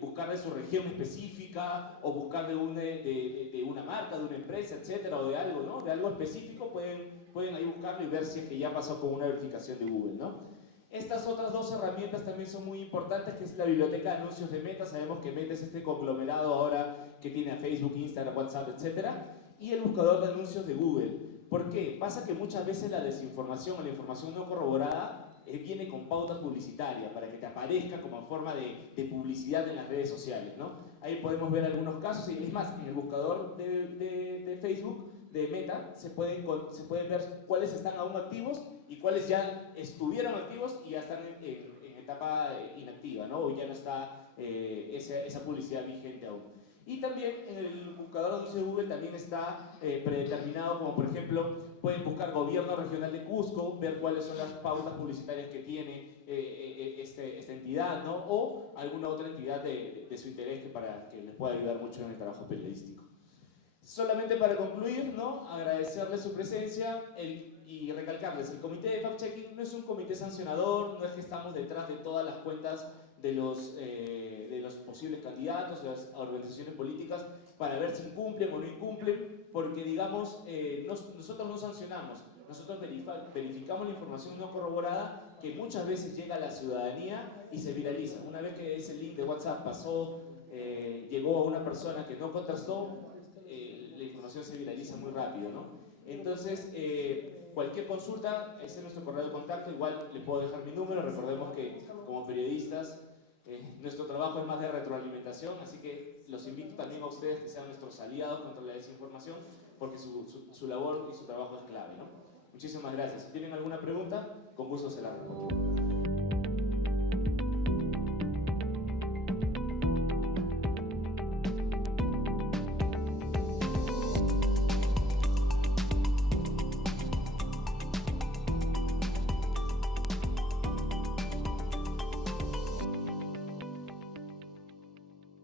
buscar de su región específica o buscar de una marca, de una empresa, etcétera, o de algo, ¿no? De algo específico pueden ahí buscarlo y ver si es que ya pasó con una verificación de Google, ¿no? Estas otras dos herramientas también son muy importantes, que es la biblioteca de anuncios de Meta. Sabemos que Meta es este conglomerado ahora que tiene a Facebook, Instagram, WhatsApp, etcétera, y el buscador de anuncios de Google. ¿Por qué? Pasa que muchas veces la desinformación o la información no corroborada viene con pauta publicitaria para que te aparezca como forma de publicidad en las redes sociales, ¿no? Ahí podemos ver algunos casos, y es más, en el buscador de Facebook, de Meta, se pueden ver cuáles están aún activos y cuáles ya estuvieron activos y ya están en etapa inactiva, ¿no? O ya no está esa publicidad vigente aún. Y también en el buscador de anuncios de Google también está predeterminado, como por ejemplo, pueden buscar Gobierno Regional de Cusco, ver cuáles son las pautas publicitarias que tiene esta entidad, ¿no? O alguna otra entidad de su interés que les pueda ayudar mucho en el trabajo periodístico. Solamente para concluir, ¿no? Agradecerles su presencia y recalcarles, el comité de fact-checking no es un comité sancionador, no es que estamos detrás de todas las cuentas de los posibles candidatos, de las organizaciones políticas, para ver si incumplen o no incumplen, porque digamos, nosotros no sancionamos, nosotros verificamos la información no corroborada que muchas veces llega a la ciudadanía y se viraliza. Una vez que ese link de WhatsApp llegó a una persona que no contrastó, la información se viraliza muy rápido, ¿no? Entonces, cualquier consulta, ese es nuestro correo de contacto, igual le puedo dejar mi número. Recordemos que como periodistas nuestro trabajo es más de retroalimentación, así que los invito también a ustedes que sean nuestros aliados contra la desinformación, porque su labor y su trabajo es clave, ¿no? Muchísimas gracias. Si tienen alguna pregunta, con gusto se la respondo.